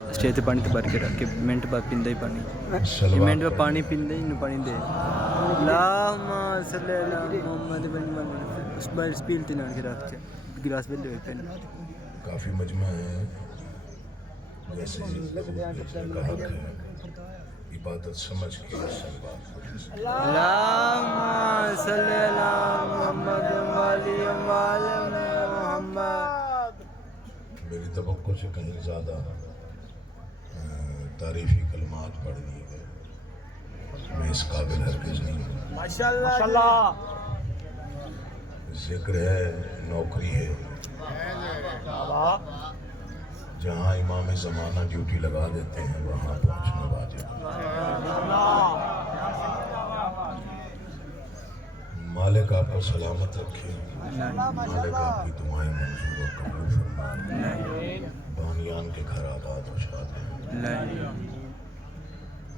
Stage पानी तो भर के रख के मिनट बाद पींदा ही पानी ये मिनट बाद पानी पींदा ही नहीं पानी दे अल्लाहुम्मा सल्ली अला मुहम्मद उस बार स्पील तीन के रख के गिलास में ले पेन काफ़ी मजमा है जैसे कहा है इबादत समझ के अल्लाहुम्मा सल्ली अला मुहम्मद वाली मोहम्मद मेरी तवक्को से कहीं ज़्यादा तारीफ़ी कलमात पढ़ दिए गए मैं इस काबिल हरगिज़ नहीं हूँ माशाअल्लाह जिक्र है नौकरी है जहाँ इमाम ज़माना ड्यूटी लगा देते हैं वहाँ पहुँचना वाजिब मालिक आपको सलामत रखे मालिक आपकी दुआएं मंजूर और कबूल फरमाए बानियान के घर आबाद हो शाद हैं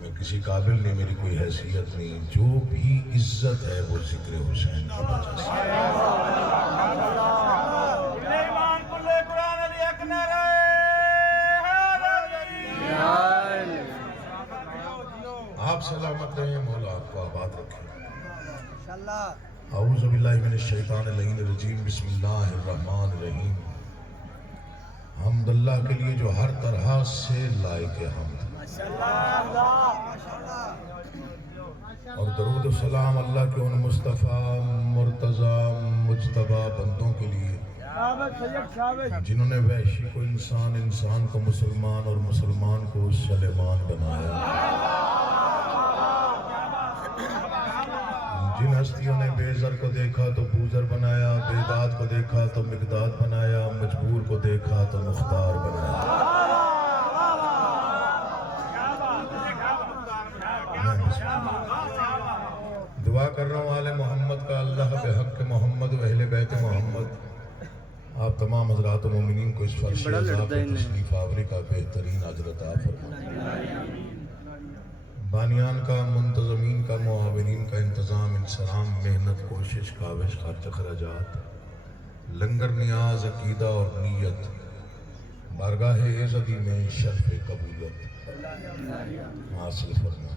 मैं किसी काबिल नहीं मेरी कोई हैसियत नहीं जो भी इज्जत है वो जिक्र हुसैन की वजह से आप सलामत रहें मौला आपको आबाद रखें औज़ु बिल्लाहि मिनश शैतानिर रजीम बिस्मिल्लाहिर्रहमानिर रहीम हम्द अल्लाह के लिए जो हर तरह से लायक है हम्द और दरूद और सलाम अल्लाह के उन मुस्तफ़ा मुर्तज़ा मुज्तबा बंदों के लिए जिन्होंने वहशी को इंसान इंसान को मुसलमान और मुसलमान को सलेमान बनाया जिन हस्तियों ने बेज़र को देखा तो बूज़र बनाया बेदाद को देखा तो मिक़दाद बनाया मजबूर को देखा तो मुख्तार बनाया दुआ कर रहा हूँ आले मोहम्मद का अल्लाह बेहक़ मोहम्मद व अहले बैत मोहम्मद आप तमाम हज़रात मोमिनीन को इस फर्श तशरीफ़ आवरी का बेहतरीन अजर अता फरमाए बानियान का मुंतज़मीन का मुआविनीन का इंतज़ाम इंसलाम मेहनत कोशिश काविश खर्च खराजात लंगर नियाज अकीदा और नीयत बारगाह इज़्ज़ती में शर्फ़ कबूलियत हासिल फरमा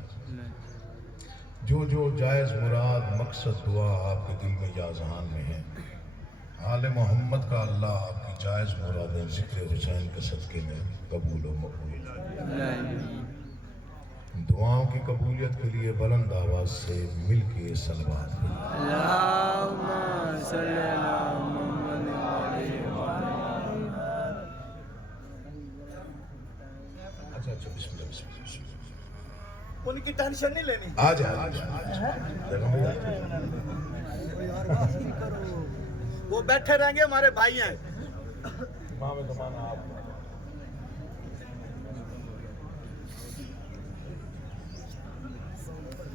जो जो जायज़ मुराद मकसद दुआ आपके दिल में या ज़हान में है आले मोहम्मद का अल्लाह आपकी जायज़ मुरादें ज़िक्र हुसैन के सदक़े में कबूल व मक़बूल दुआओं की कबूलियत के लिए बुलंद आवाज़ से मिल के सलवात अल्लाहुम्मा सल्ली अला मुहम्मद अच्छा बिस्मिल्लाह बिस्मिल्लाह उनकी टेंशन नहीं लेनी आ जा वो बैठे रहेंगे हमारे भाई हैं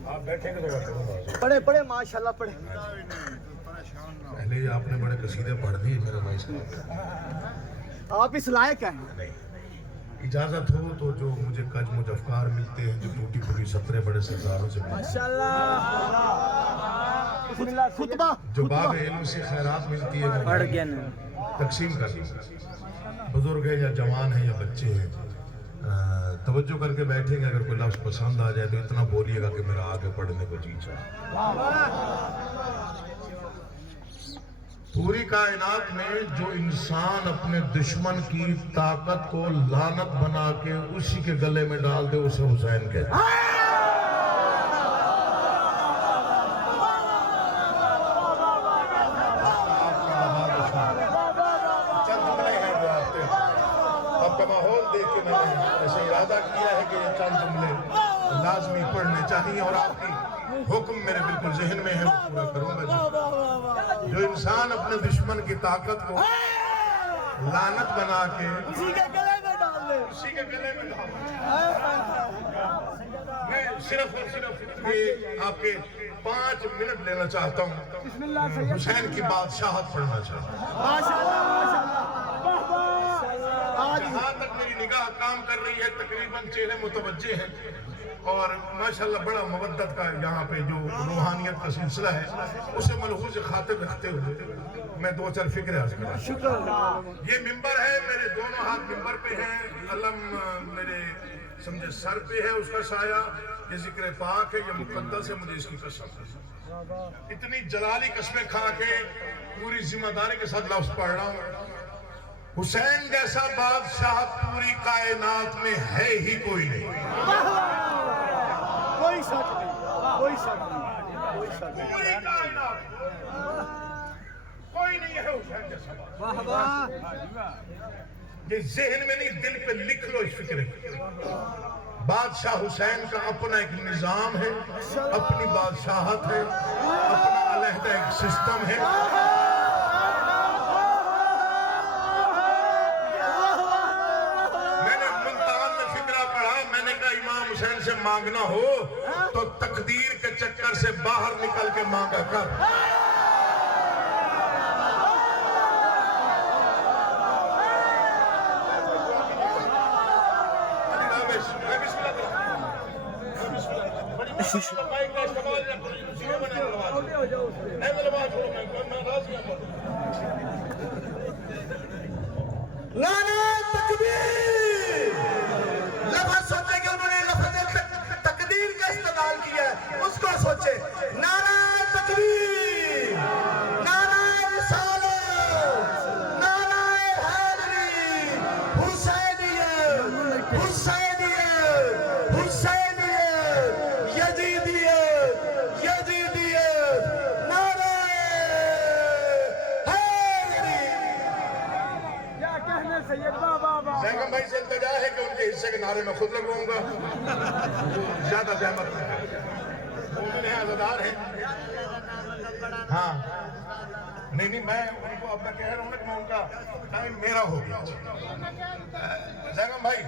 आप बैठेंगे तो पढ़े पढ़े माशाल्लाह पढ़े पहले आपने बड़े कसीदे पढ़ दिए मेरे भाई साहब आप इस लायक हैं नहीं इजाजत हो तो जो मुझे कज मुझ अफकार मिलते हैं जो टूटी फूटी सतरे बड़े सरदारों से माशाल्लाह खुतबा जो बाब इल्म से खैरात मिलती है पढ़ गया ना तकसीम कर बुजुर्ग है या जवान है या बच्चे हैं तवज्जो करके बैठेंगे अगर कोई लफ्ज़ पसंद आ जाए तो इतना बोलिएगा कि मेरा आगे पढ़ने को जी चाहे पूरी कायनात में जो इंसान अपने दुश्मन की ताकत को लानत बना के उसी के गले में डाल दे उसे हुसैन कहते हैं आपका माहौल देख के मैंने ऐसे इरादा किया है कि ये चंद जुमले लाजमी पढ़ने चाहिए और आपकी हुक्म मेरे बिल्कुल जहन में है वो पूरा करूंगा जो इंसान अपने दुश्मन की ताकत को लानत बना के उसी के गले में डाल दे उसी के गले में डाल मैं सिर्फ और सिर्फ ये आपके 5 मिनट लेना चाहता हूँ हुसैन की बादशाहत पढ़ना चाहता हूँ माशाल्लाह माशाल्लाह जहाँ तक मेरी निगाह काम कर रही है, तकरीबन चेहरे मुतवज्जे हैं और माशाल्लाह बड़ा मवद्दत का यहाँ पे जो रूहानियत का सिलसिला है उसे मलहूज़ खातिर रखते हुए मैं दो चार फिक्र अर्ज़ करूँ। ये मिंबर है, मेरे दोनों हाथ मिंबर पे हैं, अलम मेरे समझे सर पे है उसका साया, ये जिक्र पाक है, ये मुकद्दस है, मुझे इसकी कसम है। इतनी जलाली कसमें खा के पूरी जिम्मेदारी के साथ लफ्ज़ पढ़ रहा हूँ, हुसैन जैसा बादशाह पूरी कायनात में है ही कोई नहीं। कोई शक नहीं, कोई शक नहीं, कोई शक नहीं। पूरी कायनात कोई नहीं है हुसैन जैसा बादशाह। ये ज़हन में नहीं, दिल पे लिख लो इस फिक्र को। बादशाह हुसैन का अपना एक निज़ाम है, अपनी बादशाहत है, अपना अलहदा एक सिस्टम है। मैंने मुल्तान में फिक्रा पढ़ा, मैंने कहा इमाम हुसैन से मांगना हो तो तकदीर के चक्कर से बाहर निकल के मांगा कर। नारे तकबीर। लफ्ज़ सोचे कि उन्होंने लफ्ज़ तकदीर का इस्तेमाल किया है, उसको सोचे। नारे तकबीर, नारे रिसालत, नारे हैदरी, हुसैनियत, हुसैनियत, हुसैनियत, यजीदियत, यजीदियत, नारे हैदरी। जैगम भाई से इल्तिजा है कि उनके हिस्से के नारे में खुद लगवाऊंगा, ज्यादा जहमत नहीं। मोमिन हैं, आज़ादार हैं। हाँ नहीं नहीं, मैं उनको अब मैं कह रहा हूँ ना कि मैं उनका टाइम मेरा हो गया। जैगम भाई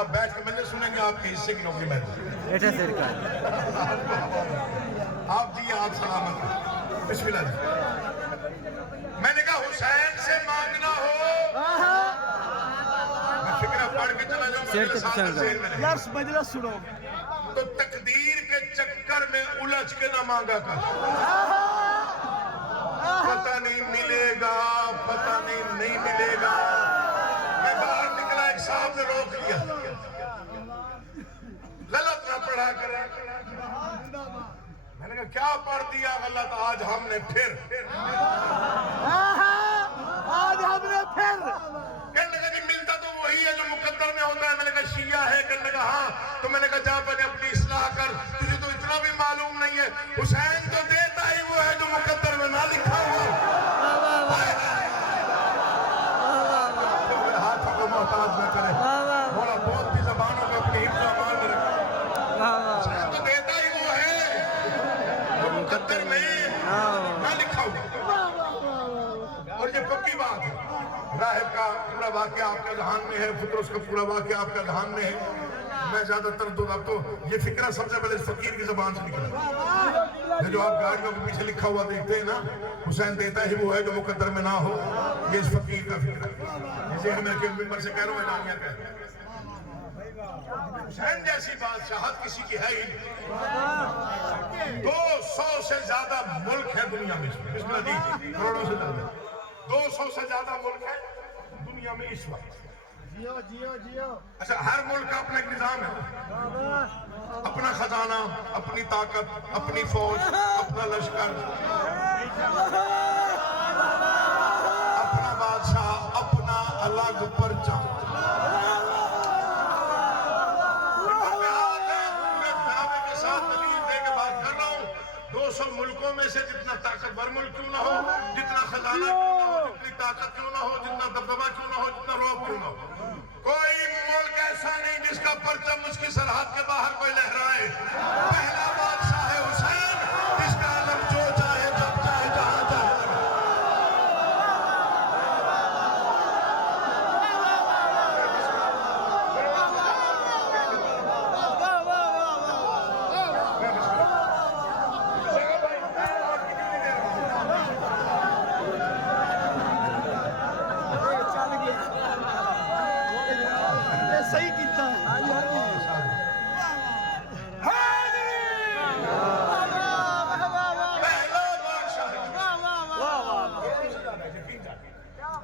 आप बैठ के मैंने सुनेंगे आपके हिस्से की नौकरी मैं बेटा सरकार आप जी आप सलामत हैं। बिस्मिल्लाह। मैंने कहा हुसैन से मांगना हो, मैं फिक्र पढ़ के चला जाऊंगा, मेरे साथ ज़हन में रहे। यार मजलिस सुनो। तो तकदीर के चक्कर में उलझ के ना मांगा कर। पता नहीं मिलेगा, पता नहीं मिलेगा। मैं बाहर निकला, एक साहब ने रोक लिया, गलत ना पढ़ा कर। मैंने कहा क्या पढ़ दिया गलत? आज हमने फिर कहने लगा कि मिलता तो वही है जो मुकद्दर में होता है। मैंने कहा शिया है? कहने लगा हाँ। तो मैंने कहा जा पहले अपनी इस्लाह कर, तुझे तो इतना भी मालूम नहीं है, हुसैन तो देता ही वो है जो मुकद्दर में ना लिखा हुआ। तो मेरे हाथों को मोहताज न करे, बोला बहुत भी जबानों में अपनी हिफ्ज़ अमान में रखे। हुसैन तो देता ही वो है जो मुकद्दर में ना लिखा हुआ। और ये पक्की बात है, राहिब का पूरा वाक़या आपका जहान में है, फुतरस का पूरा वाक़या आपका जहान में है। मैं ज्यादातर तो अब तो ये फिक्रा सबसे पहले इस फकीर की ज़बान से निकला। जो आप गाड़ियों के पीछे लिखा हुआ देखते हैं ना, हुसैन देता ही वो है जो मुकद्दर में ना हो, ये इस फकीर का फिक्रा। जिसे मैं के मिंबर से कह रहा हूँ, एलानिया कह रहा हूँ। हुसैन जैसी बादशाहत किसी की है ही नहीं। 200 से ज्यादा मुल्क है दुनिया में, बिस्मिल्लाह जी, करोड़ों से ज्यादा 200 से ज्यादा मुल्क है दुनिया में इस वक्त। जियो जियो जियो। अच्छा, हर मुल्क का अपना एक निजाम है, अपना खजाना, अपनी ताकत, अपनी फौज, अपना लश्कर, अपना बादशाह, अपना अलग पर्चा। पूरे दावे के साथ दलील दे के बात कर रहा हूँ, 200 मुल्कों में से जितना ताकतवर मुल्क क्यों ना हो, जितना खजाना क्यों ना हो, जितनी ताकत क्यों ना हो, जितना दबदबा क्यों ना हो, जितना रौब क्यों ना हो, कोई मुल्क ऐसा नहीं जिसका परचम उसकी सरहद के बाहर कोई लहराए। पहला बादशाह है हुसैन, जिसका आलम जो चाहे जब चाहे जहां चाहे।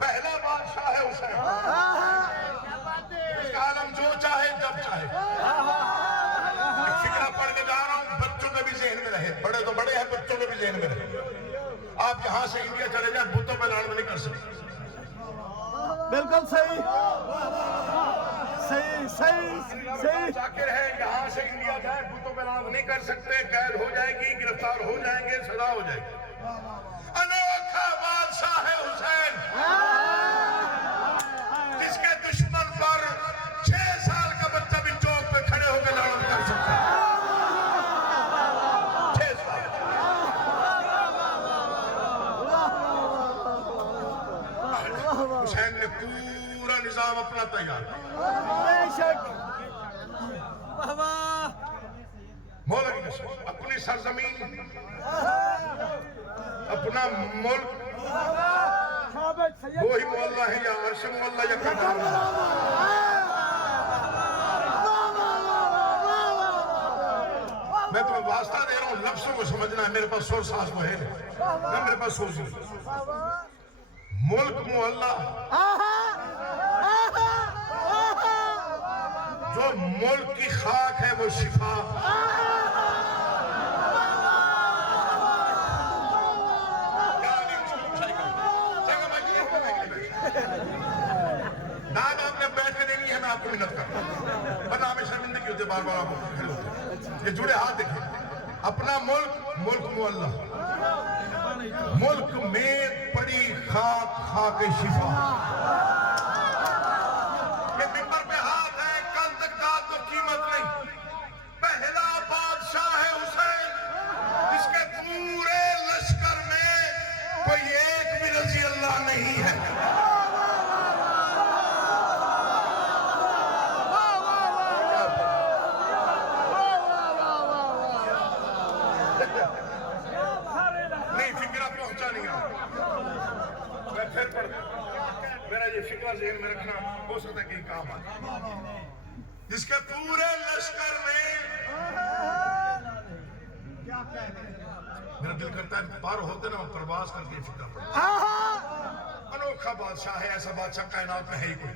پہلا بادشاہ ہے حسین، اس کا عالم جو چاہے جب چاہے. فکرہ پڑھ کے جا رہا ہوں، بچوں کے بھی ذہن میں رہے، بڑے تو بڑے ہیں، بچوں کے بھی ذہن میں رہے. آپ یہاں سے انڈیا چلے جائیں، بتوں پہ لڑائی نہیں کر سکتے. بالکل صحیح صحیح صحیح صحیح. ذاکر ہے، یہاں سے انڈیا جائیں، بتوں پہ لڑائی نہیں کر سکتے، قید ہو جائے گی، گرفتار ہو جائیں گے، سزا ہو جائے گی. انوکھا بادشاہ ہے حسین، جس کے دشمن پر 6 سال کا بچہ بھی چوک پہ کھڑے ہو کے لڑائی کر سکتا ہے. 6 سال. حسین نے پورا نظام اپنا تیار کیا. بے شک. مولا کی قسم، اپنی سرزمین، اپنا ملک، وہی مولا ہے یا عرش مولا یا کربلا. میں تمہیں واسطہ دے رہا ہوں، لفظوں کو سمجھنا ہے. میرے پاس سور ساز وہ ہے نہیں، میرے پاس سور ساز. ملک مولا، جو ملک کی خاک ہے وہ شفا. داد آپ نے بیٹھ کے دینی ہے، میں آپ کو منت کرتا ہوں، ورنہ ہمیں شرمندگی ہوتی ہے، بار بار آپ کو کھڑے ہوتے ہیں. یہ جڑے ہاتھ دیکھیں. اپنا ملک، ملک مولا، ملک میں پڑی خاک، خاک شفا. یہ ممبر پہ ہاتھ ہے، کل تک داد تو قیمت نہیں. پہلا بادشاہ ہے حسین، جس کے پورے لشکر میں کوئی ایک بھی رضی اللہ نہیں ہے. نہیں، فکرہ پہنچا نہیں آتا. میں پھر پڑھتا ہوں، میرا یہ فکرہ ذہن میں رکھنا ہو سکتا ہے کہ کام آتا. جس کے پورے لشکر میں، میرا دل کرتا ہے پار ہوتے نا پرواز کر کے فکرہ پڑھتا. انوکھا بادشاہ ہے، ایسا بادشاہ کائنات میں ہے ہی کوئی.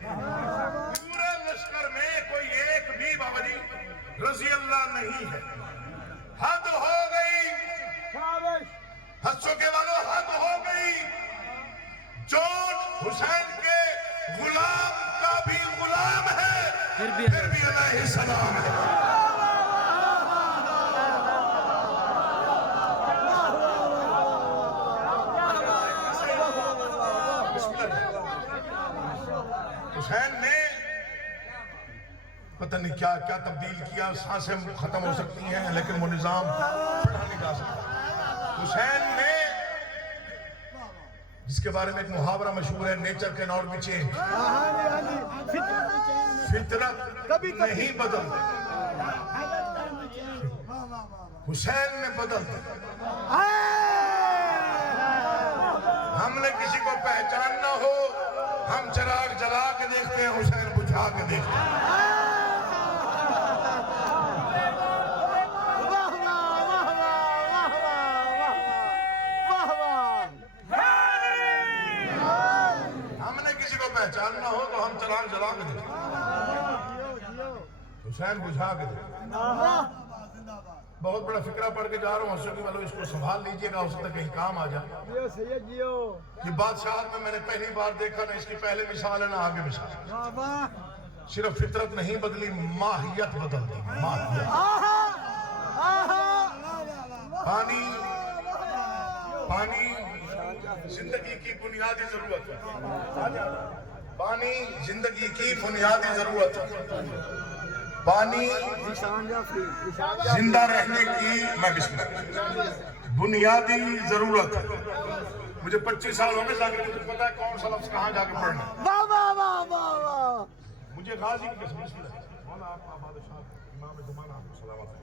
پورے لشکر میں کوئی ایک بھی بابا جی رضی اللہ نہیں ہے. حد ہو گئی، حسوں کے والوں، حد ہو گئی. جو حسین کے غلام کا بھی غلام ہے، پھر بھی علیہ السلام ہے. حسین نے پتہ نہیں کیا کیا تبدیل کیا. سانسیں ختم ہو سکتی ہیں لیکن وہ نظام پڑھا نہیں جا سکتا. حسین نے، جس کے بارے میں ایک محاورہ مشہور ہے، نیچر کے ناٹ بھی چینج، فطرت نہیں بدلتی، حسین نے بدل دیا. ہم نے کسی کو پہچاننا ہو، ہم چراغ جلا کے دیکھتے ہیں، حسین بجھا کے دیکھتے ہیں. پہچاننا ہو تو ہم چراغ جلا کے دیکھیں، حسین بجھا کے دیکھیں. بہت بڑا فکرہ پڑھ کے جا رہا ہوں، حسین کی والوں اس کو سنبھال لیجئے گا، ہو سکتا ہے کہیں کام آ جائے. یہ بادشاہت میں نے پہلی بار دیکھا، نہ اس کی پہلے مثال ہے نہ آگے مثال. صرف فطرت نہیں بدلی، ماہیت بدل دی. ماہیت، پانی زندگی کی بنیادی ضرورت ہے. پانی زندگی کی بنیادی ضرورت ہے. پانی زندہ رہنے کی، میں بسم اللہ، بنیادی ضرورت ہے. مجھے 25 سال ہو گئے ذاکر، مجھے پتا ہے کون سا لفظ کہاں جا کے پڑھنا. مجھے غازی کی قسم، بسم اللہ. مولا آپ کا بادشاہ امام زمانہ آپ کو سلامت ہے.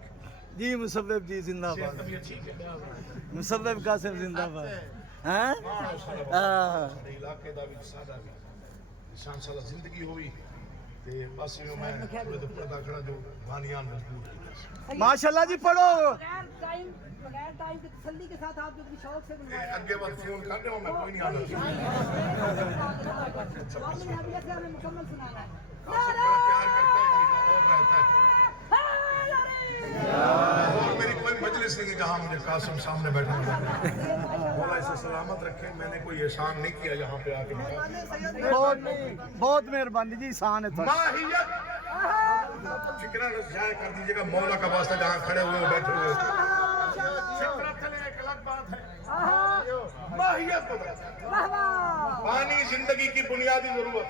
جی مسبب جی زندہ باد. ٹھیک ہے، مسبب قاسم زندہ باد. علاقے دا بھی سادہ بھی انسان سادہ زندگی ہوئی کہ بس یوں میں تھوڑے تو پردہ کھڑا جو بانیان مضبوط کی ماشاءاللہ جی پڑھو بغیر ٹائم کی تسلی کے ساتھ آپ جو اپنی شوق سے بنوایا اگے بات فون کر رہے ہوں میں کوئی نہیں آتا والی حبیبہ سے ہمیں مکمل سنانا ہے پیار کرتا ہے اور رہتا ہے اور میری کوئی مجلس نہیں ہے جہاں مجھے قاسم سامنے بیٹھا مولا اسے سلامت رکھے میں نے کوئی احسان نہیں کیا یہاں پہ آ کے بہت مہربانی جی احسان ہے ماہیت فکرہ ضائع کر دیجیے گا مولا کا واسطہ جہاں کھڑے ہوئے ہو بیٹھے ہوئے فکرہ چلے ایک الگ بات ہے ماہیت پانی زندگی کی بنیادی ضرورت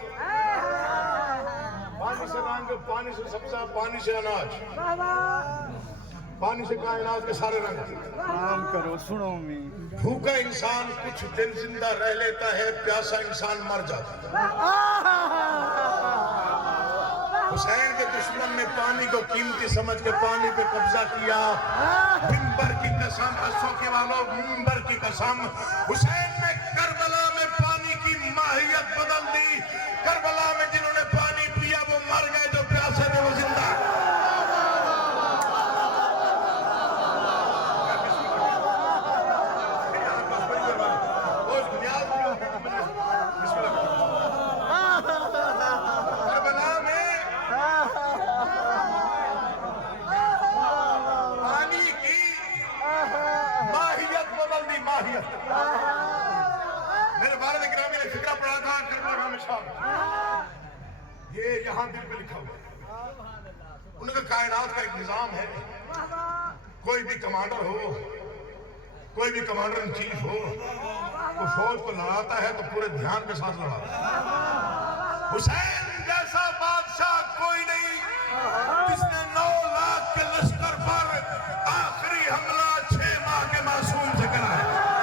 پانی سے رنگ پانی سے سبزہ پانی سے اناج پانی سے کائنات کے سارے رنگ کام کرو سنو میں بھوکا انسان کچھ دن زندہ رہ لیتا ہے پیاسا انسان مر جاتا ہے حسین کے دشمن نے پانی کو قیمتی سمجھ کے پانی پہ قبضہ کیا منبر کی قسم حسوں کے والوں منبر کی قسم حسین نے کربلا میں پانی کی ماہیت بدل دی کربلا میں جنہوں نے پانی پیا وہ مر گئے جو پیاسے میں وہ زندہ میرے والد گرامی نے فکرہ پڑھا تھا کربلا میں شام یہ یہاں دل پہ لکھا ہوا ان کا کائنات کا ایک نظام ہے کوئی بھی کمانڈر ہو کوئی بھی کمانڈر ان چیف ہو وہ فوج کو لڑاتا ہے تو پورے دھیان کے ساتھ لڑاتا ہے حسین جیسا بادشاہ کوئی نہیں جس نے 9 لاکھ کے لشکر پر آخری حملہ 6 ماہ کے معصوم سے کرا ہے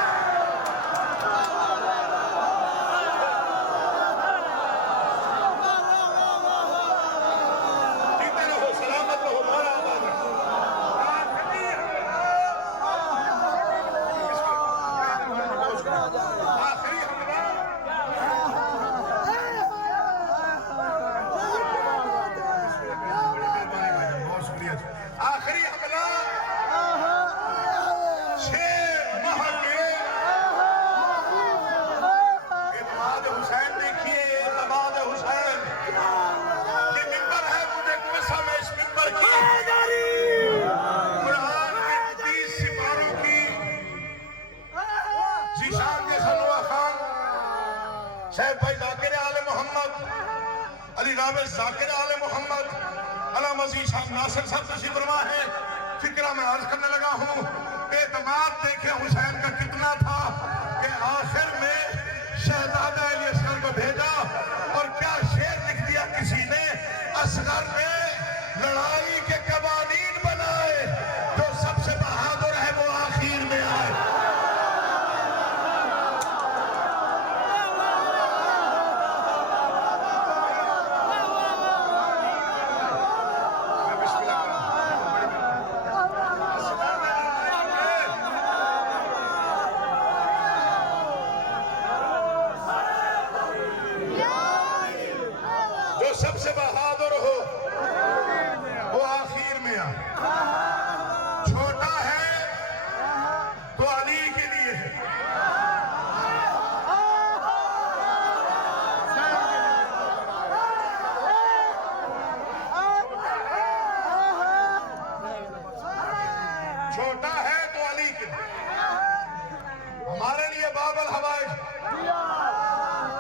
ذاکر آل محمد علامہ عزیز صاحب ناصر صاحب تشریف فرما ہے فکرہ میں عرض کرنے لگا ہوں اعتماد دیکھیں حسین کا کتنا تھا کہ آخر میں شہزادہ علی اصغر کو بھیجا اور کیا شعر لکھ دیا کسی نے اصغر نے لڑائی کے قوانین بنائے جو سب سے بہادر ہے وہ آخر میں آئے سب سے بہادر ہو وہ آخر میں چھوٹا ہے تو علی کے لیے ہے چھوٹا ہے تو علی کے لیے ہمارے لیے باب الحوائج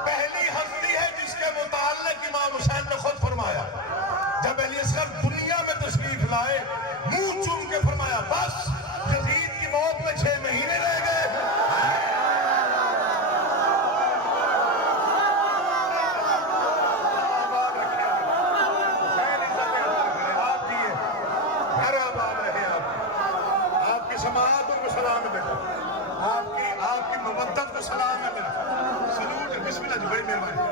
پہلی ہستی ہے جس کے متعلق امام حسین نے خود فرمایا جب علی اصغر دنیا میں تشریف لائے منہ چوم کے فرمایا بس یزید کی موت میں 6 مہینے رہ گئے آپ کی سماعتوں کو سلام ہے آپ کی مودت کو سلام ہے سلوٹ ہے بسم اللہ جی بڑی مہربانی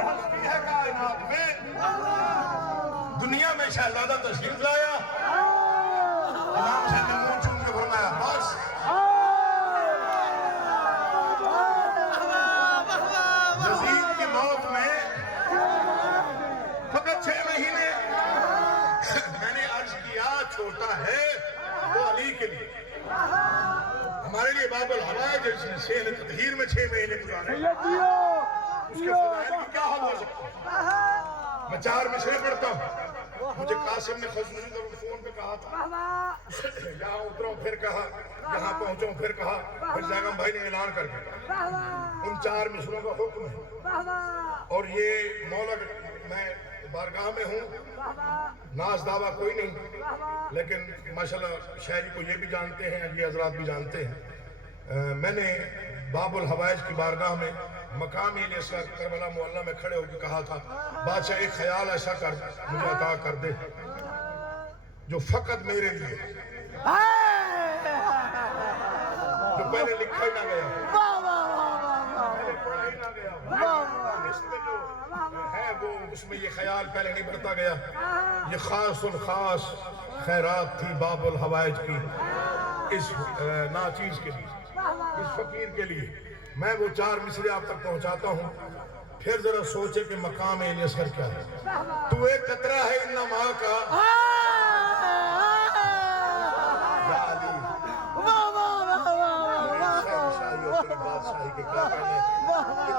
ہستی ہے کائنات میں دنیا میں شہزادہ تشریف لایا امام حسین نے منہ چوم کے فرمایا بس یزید बाब अल हवाइज शेर तदहीर में 6 महीने गुजारे, जियो उसके फजाइल की क्या हाल हो सकता है? मैं 4 मिसरे पढ़ता हूँ। मुझे कासिम ने खसूसी को फोन पे कहा था, यहाँ उतरा फिर कहा, यहाँ पहुंचा फिर कहा, फिर जैगम भाई ने ऐलान करके कहा। उन 4 मिसरों का हुक्म है। और ये मौला, मैं बारगाह में हूँ, नाज दावा कोई नहीं, लेकिन माशाल्लाह शायरी को ये भी जानते हैं, ये हजरात भी जानते हैं। मैंने बाबुल हवाइज की बारगाह में मकाम इलियास करबला मोहल्ला में खड़े होकर कहा था, बादशाह एक ख्याल ऐसा कर मुझे अता कर दे जो फकत मेरे लिए, जो पहले लिखा ही ना गया, पहले पढ़ा ही ना गया, इसमें जो है वो उसमें ये ख्याल पहले नहीं बढ़ता गया। ये खासुल खास खैरात थी बाबुल हवाइज की इस नाचीज के लिए, इस फकीर के लिए। मैं वो 4 मिसरे आप तक पहुंचाता हूँ, फिर जरा सोचे कि मकाम इलियास क्या है। तू एक कतरा है इन माँ का, बादशाही के काबिल है,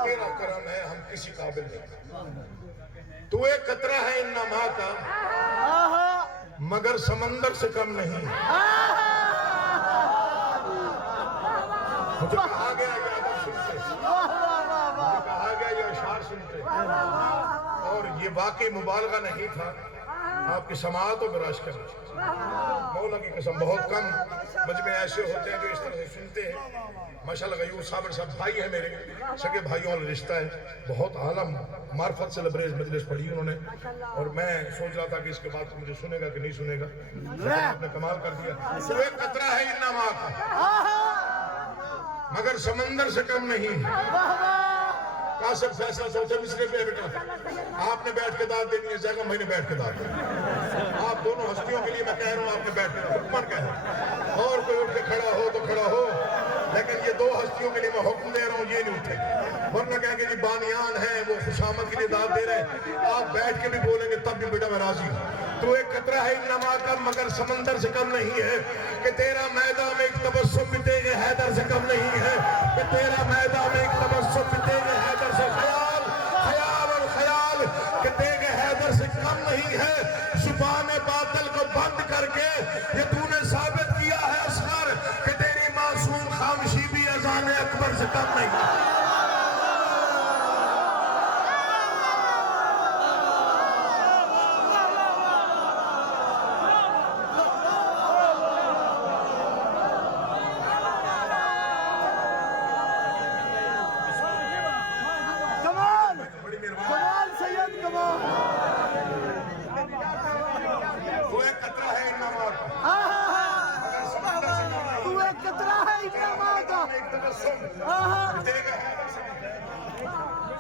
तेरा करम है, हम किसी काबिल नहीं। तू एक कतरा है इन माँ का, मगर समंदर से कम नहीं। मुझे कहा गया ये अदब सुनते, मुझे कहा गया ये अशार सुनते, और ये वाकई मुबालगा नहीं था, आपकी समाअत और बराश कर। मौला की कसम बहुत कम मजमे ऐसे होते हैं जो इस तरह से सुनते हैं। माशाल्लाह गयूर साबर साहब भाई है मेरे, सगे भाइयों वाला रिश्ता है, बहुत आलम मार्फत से लबरेज मजलिस पढ़ी उन्होंने, और मैं सोच रहा था कि इसके बाद मुझे सुनेगा कि नहीं सुनेगा, आपने कमाल कर दिया। तो एक कतरा है इन माँ का, मगर समंदर से कम नहीं। कासिम फैसला चौथे मिसरे पे बेटा, आपने बैठ के दाद देनी है, जैगम भाई ने बैठ के दाद देनी। आप दोनों हस्तियों के लिए मैं कह रहा हूँ, आपने बैठ के हुक्मन कह, और कोई उठ के खड़ा हो तो खड़ा हो, लेकिन ये 2 हस्तियों के लिए मैं हुक्म दे रहा हूँ, ये नहीं उठेंगे, वरना कहेंगे जी बानियान है वो खुशामद के लिए दाद दे रहे हैं। आप बैठ के भी बोलेंगे तब भी बेटा मैं राजी हूँ। तो एक कतरा है इन नमा का, मगर समंदर से कम नहीं है, कि तेरा मैदान में एक तबस्सुम भी तेरे हैदर से कम नहीं है, कि तेरा मैदान में एक तबस्सुम भी तेरे हैदर से, ख्याल ख्याल और ख्याल कि तेरे हैदर से कम नहीं है। जुबान बातिल को बंद करके ये तूने साबित किया है असगर कि तेरी मासूम खामोशी भी अज़ान अकबर से कम नहीं है।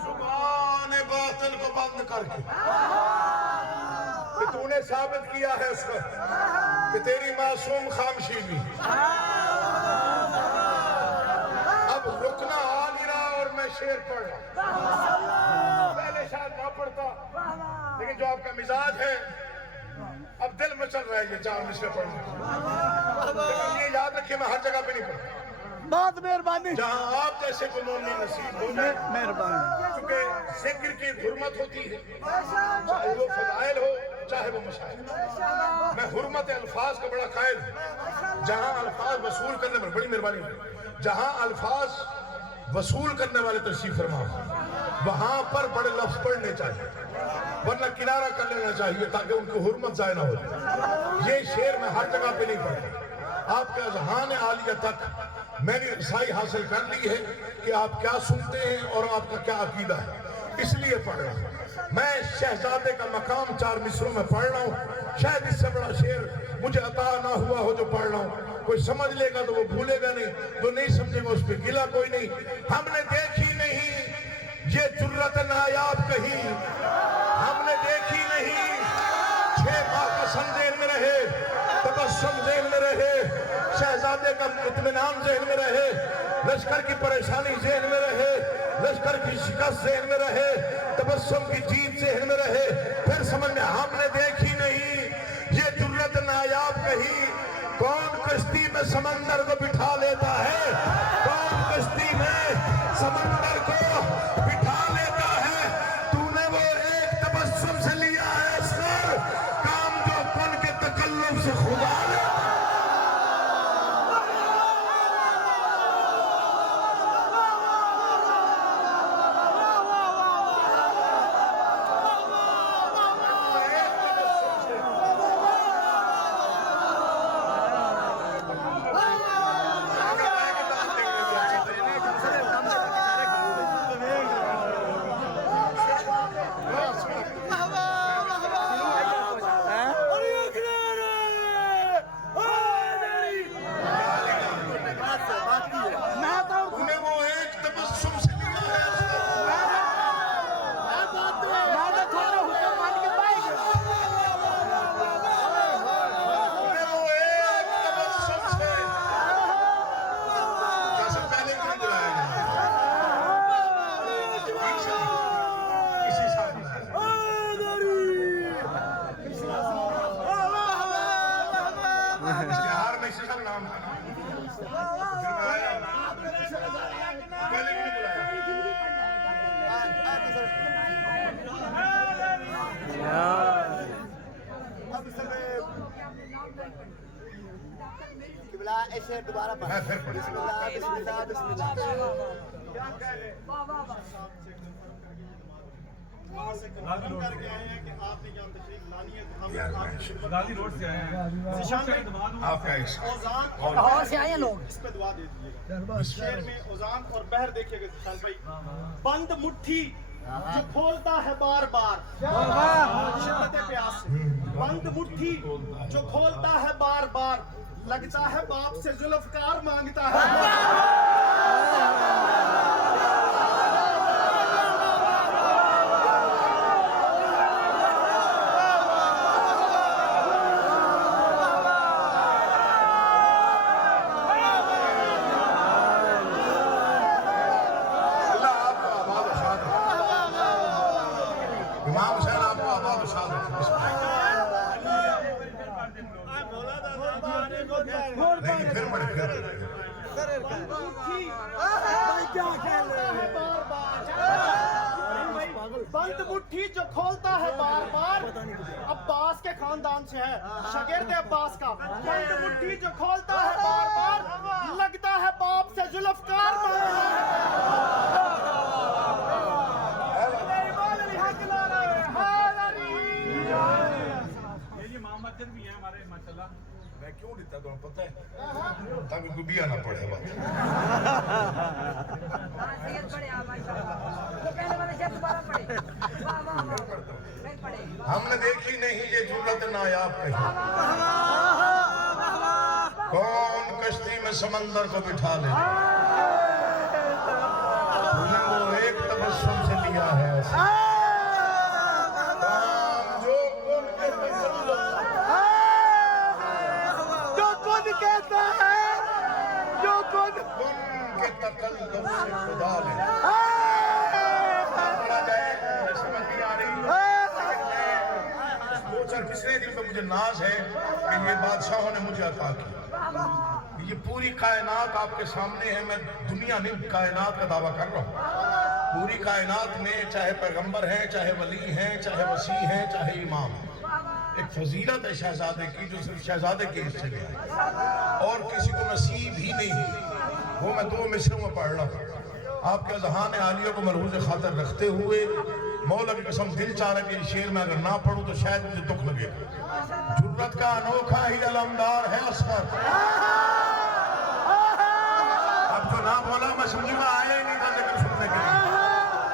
जुबान बातिल को बंद करके कि तूने साबित किया है उसको कि तेरी मासूम खामोशी भी। अब रुकना आ नहीं रहा और मैं शेर पढ़ रहा, पहले शायद ना पढ़ता, लेकिन जो आपका मिजाज है अब दिल में चल रहा है ये 4 मिसरे पढ़ने, लेकिन ये याद रखिए मैं हर जगह पे नहीं पढ़ता, बहुत मेहरबानी, जहाँ आप जैसे को मोमिन नसीब हो जाए, मेहरबानी। क्योंकि जिक्र की हुर्मत होती है, चाहे वो फजाइल हो चाहे वो मशाइल। मैं हुर्मत अल्फाज का बड़ा कायल हूँ, जहाँ अल्फाज वसूल करने वाले, बड़ी मेहरबानी, जहाँ अल्फाज वसूल करने वाले तशरीफ फरमा वहाँ पर बड़े लफ्ज पढ़ने चाहिए, वरना किनारा कर लेना चाहिए ताकि उनकी हुर्मत जाए ना हो। ये शेर मैं हर जगह पे नहीं पढ़ता, आपके अज़हान आलिया तक मैंने रसाई हासिल कर ली है कि आप क्या सुनते हैं और आपका क्या अकीदा है, इसलिए पढ़ रहा हूँ। मैं शहजादे का मकाम 4 मिसरों में पढ़ रहा हूँ, शायद इससे बड़ा शेर मुझे अता ना हुआ हो जो पढ़ रहा हूँ। कोई समझ लेगा तो वो भूलेगा नहीं, जो नहीं समझेगा उस पर गिला कोई नहीं। हमने देखी नहीं ये जुर्रत नायाब कहीं, हमने देखी नहीं 6 माह का संदेह में रहे, तबस्सुम ज़हन में रहे, शहजादे का इत्मीनान ज़हन में रहे, लश्कर की परेशानी ज़हन में रहे, लश्कर की शिकस्त ज़हन में रहे, तबस्सुम की जीत ज़हन में रहे, फिर समझ में हमने देखी नहीं ये जुर्रत नायाब कहीं। कौन कश्ती में में समंदर को बिठा लेता है, कौन कश्ती में समंदर को बिठा लेता है। तूने वो एक तबस्सुम से लिया है असगर, काम जो कौन के तकल्लुफ से खुदा ने। तूने वो एक तबस्सुम से लिया है तूने वो एक तबस्सुम से कसम पहले क्यों बुलाया इसी साथ बिहार में इसी सब नाम पहले क्यों बुलाया किबला ऐसे दोबारा पढ़। मैं फिर पढ़। बिस्मिल्लाह बिस्मिल्लाह बिस्मिल्लाह। वाह वाह वाह वहाँ से कंफर्म करके आए हैं कि आपने यहाँ तशरीफ लानी है, तो हम यार, आपकी मैं खिदमत गाजी रोड से आए हैं। ज़िशान भाई, आपका औज़ान और लाहौर से आए हैं लोग। इस पे दुआ दे दीजिएगा। शेर में औज़ान और बहर देखिएगा ज़िशान भाई। बंद मुट्ठी जो खोलता है बार बार शिद्दत प्यास से, बंद मुट्ठी जो खोलता है बार बार, लगता है बाप से जुल्फकार मांगता है। अल्लाह आपको आबाद और शाद रखे। इमाम हुसैन आपको आबाद और शाद रखे। नहीं फिर पढ़े फिर बंद मुट्ठी जो खोलता है बार बार, अब्बास के खानदान से है, शागिर्द अब्बास का। बंद मुट्ठी जो खोलता है बार बार, लगता है बाप से जुल्फकार ये मोहम्मद जन भी है हमारे माशाल्लाह। मैं क्यों लेता तुम्हें पता है, ताकि कोई बिया ना पड़े बात। सेहत बड़े आप माशाल्लाह। तो पहले वाले शेर दोबारा पढ़े। वाह वाह वाह फिर पढ़े। हमने देखी नहीं ये जरूरत नायाब कहीं, कौन कश्ती में समंदर को बिठा ले। तूने वो एक तबस्सुम से लिया है काम जो कौन के जो कौन कहता है, जो कौन के तकल्लुफ से खुदा ने। समझ नहीं आ रही। दो चार पिछले दिन में मुझे नाज है कि ये बादशाहों ने मुझे अता की। ये पूरी कायनात आपके सामने है, मैं दुनिया नहीं कायनात का दावा कर रहा हूँ। पूरी कायनात में चाहे पैगंबर हैं, चाहे वली हैं, चाहे वसी हैं, चाहे इमाम, एक फजीलत है शहजादे की जो सिर्फ शहजादे के हिस्से में है और किसी को नसीब ही नहीं है। वो मैं दो मिसरों में पढ़ रहा हूँ। आपके ज़हान आलिया को मलहूज़ खातर रखते हुए मौला की कसम दिल चाह रहा कि ये शेर मैं अगर ना पढ़ूं तो शायद मुझे दुख लगे। जुर्रत का अनोखा ही अलमदार है असगर। अब जो ना बोला मैं समझूंगा आया ही नहीं था लेकिन सुनने के लिए।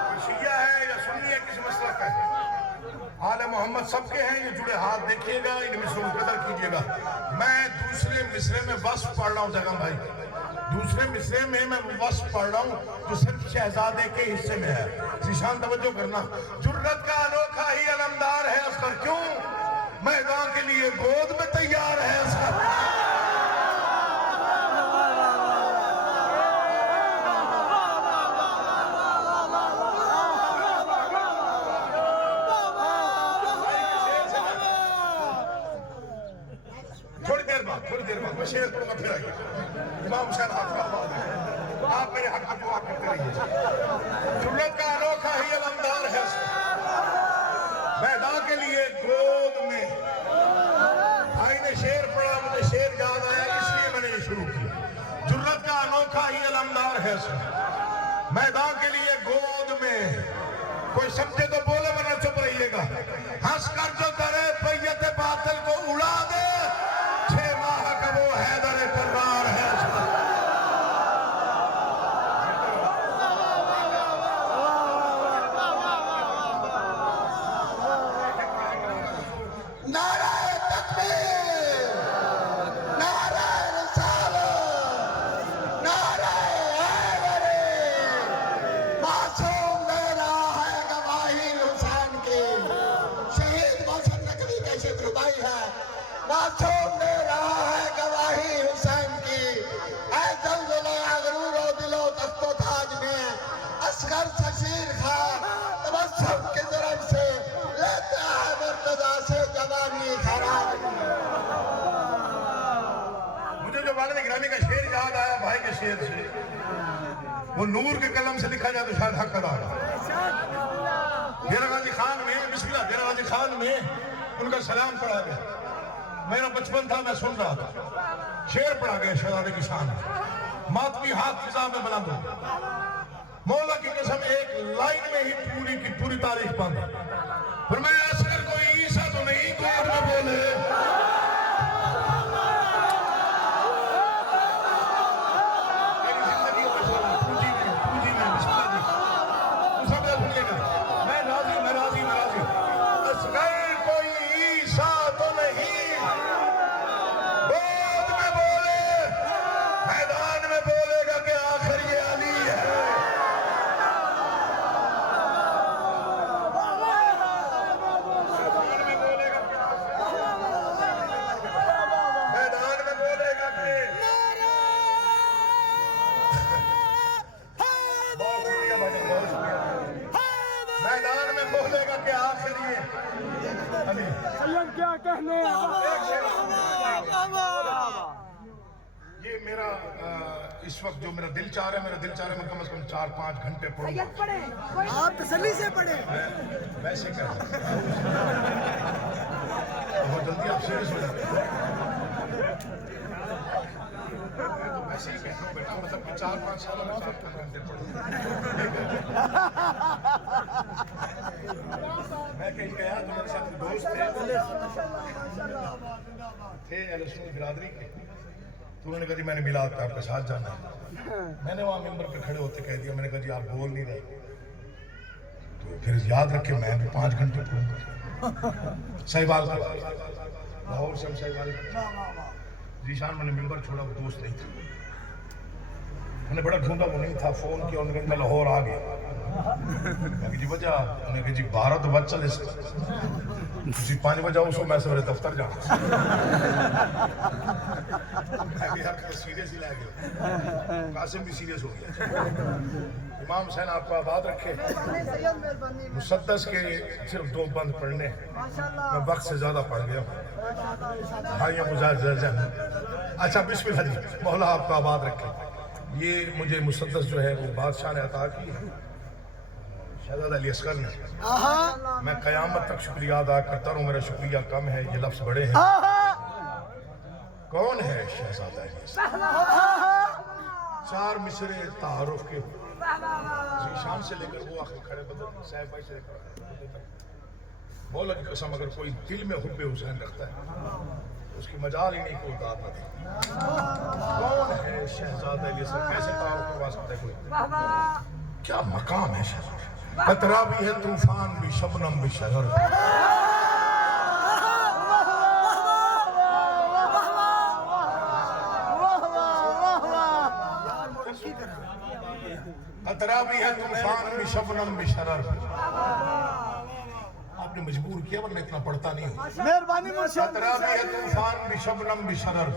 कोई शिया है या सुन्नी है, किसी मसलक का है, आले मोहम्मद सबके हैं। ये जुड़े हाथ देखिएगा, इन मिसरों की कदर कीजिएगा। मैं दूसरे मिसरे में वस्फ पढ़ रहा हूँ जगह भाई, दूसरे मिसरे में मैं वस्फ पढ़ रहा हूँ जो सिर्फ शहजादे के हिस्से में है। ज़िशान तवज्जो करना। जुर्रत का अनोखा ही अलमदार है असगर, क्यों मैदान के लिए गोद में तैयार है असगर। थोड़ी देर बाद دیر بعد میں شیر پڑھوں گا پھر آئیے امام حسین آپ کا آباد ہے آپ میرے حق میں دعا کرتے رہیے ضرورت کا انوکھا ہی علمدار ہے میدان کے لیے گود میں بھائی نے شیر پڑھا مجھے شیر یاد آیا اس لیے میں نے یہ شروع کیا ضرورت کا انوکھا ہی علمدار ہے میدان کے لیے گود میں کوئی سمجھے تو بولے ورنہ چپ رہیے گا ہنس کر جو کرے بیت باطل کو اڑا دے 6 ماہ کا وہ حیدر کرار ہے شیر سے وہ نور کے قلم سے لکھا جائے تو شاید حق ادا ہوگا ڈیرہ غازی خان میں بسم اللہ ڈیرہ غازی خان میں ان کا سلام پڑھا گیا میرا بچپن تھا میں سن رہا تھا شیر پڑھا گیا شہزادے کی شان ماتمی ہاتھ فضا میں بلند ہو مولا کی قسم ایک لائن میں ہی پوری کی پوری تاریخ بند فرمایا اصغر کوئی عیسیٰ تو نہیں کوٹ میں بولے یہ میرا اس وقت جو میرا دل چاہ رہا ہے میں کم از کم 4-5 گھنٹے پڑھوں گا آپ تسلی سے پڑھیں ویسے کہہ بہت جلدی آپ سیریس ہو جاتے ہیں ویسے ہی کہتا ہوں بیٹا مطلب 4-5 سالوں میں 4-5 گھنٹے پڑھوں گا میں کہیں گیا تو میرے ساتھ دوست تھے اہل سنت برادری کے تو انہوں نے کہا جی میں نے میلاد پہ آپ کے ساتھ جانا ہے میں نے وہاں ممبر پہ کھڑے ہوتے کہہ دیا میں نے کہا جی آپ بول نہیں رہے تو پھر یاد رکھے میں بھی 5 گھنٹے پڑھوں گا صحیحوال لاہور سے ہم صحیحوال ذیشان میں نے ممبر چھوڑا وہ دوست نہیں تھا میں نے بڑا ڈھونڈا وہ نہیں تھا فون کیا انہوں نے کہا میں لاہور آ گیا میں کہا جی وجہ انہوں نے کہا جی 12 تو بج چلے جی 5 بجے آؤ سو میں سویرے دفتر جاؤں میں بھی حق سیریس ہی لے گیا قاسم بھی سیریس ہو گیا امام حسین آپ کو آباد رکھے مسدس کے صرف 2 بند پڑھنے میں وقت سے زیادہ پڑھ گیا بھائیوں مجاہد اچھا بسم اللہ جی مولا آپ کو آباد رکھے یہ مجھے مسدس جو ہے وہ بادشاہ نے عطا کی ہے شہزادہ علی اصغر نے میں قیامت تک شکریہ ادا کرتا ہوں میرا شکریہ کم ہے یہ لفظ بڑے ہیں کون ہے شہزادہ علی اصغر 4 مصرے تعارف کے ذیشان سے لے کر وہ آخر کھڑے بدر صاحب بھائی سے لے کر مولا کی قسم اگر کوئی دل میں حب حسین رکھتا ہے اس کی مجال ہی نہیں کوئی داد نہ دے کون ہے شہزادہ علی اصغر کیسے تعارف کروا سکتا ہے کوئی کیا مقام ہے شہزادہ قطرہ بھی ہے طوفان بھی شبنم بھی شرر قطرہ بھی ہے طوفان بھی شبنم بھی شرر آپ نے مجبور کیا ورنہ اتنا پڑھتا نہیں ہوں مہربانی مرشد قطرہ بھی ہے طوفان بھی شبنم بھی شرر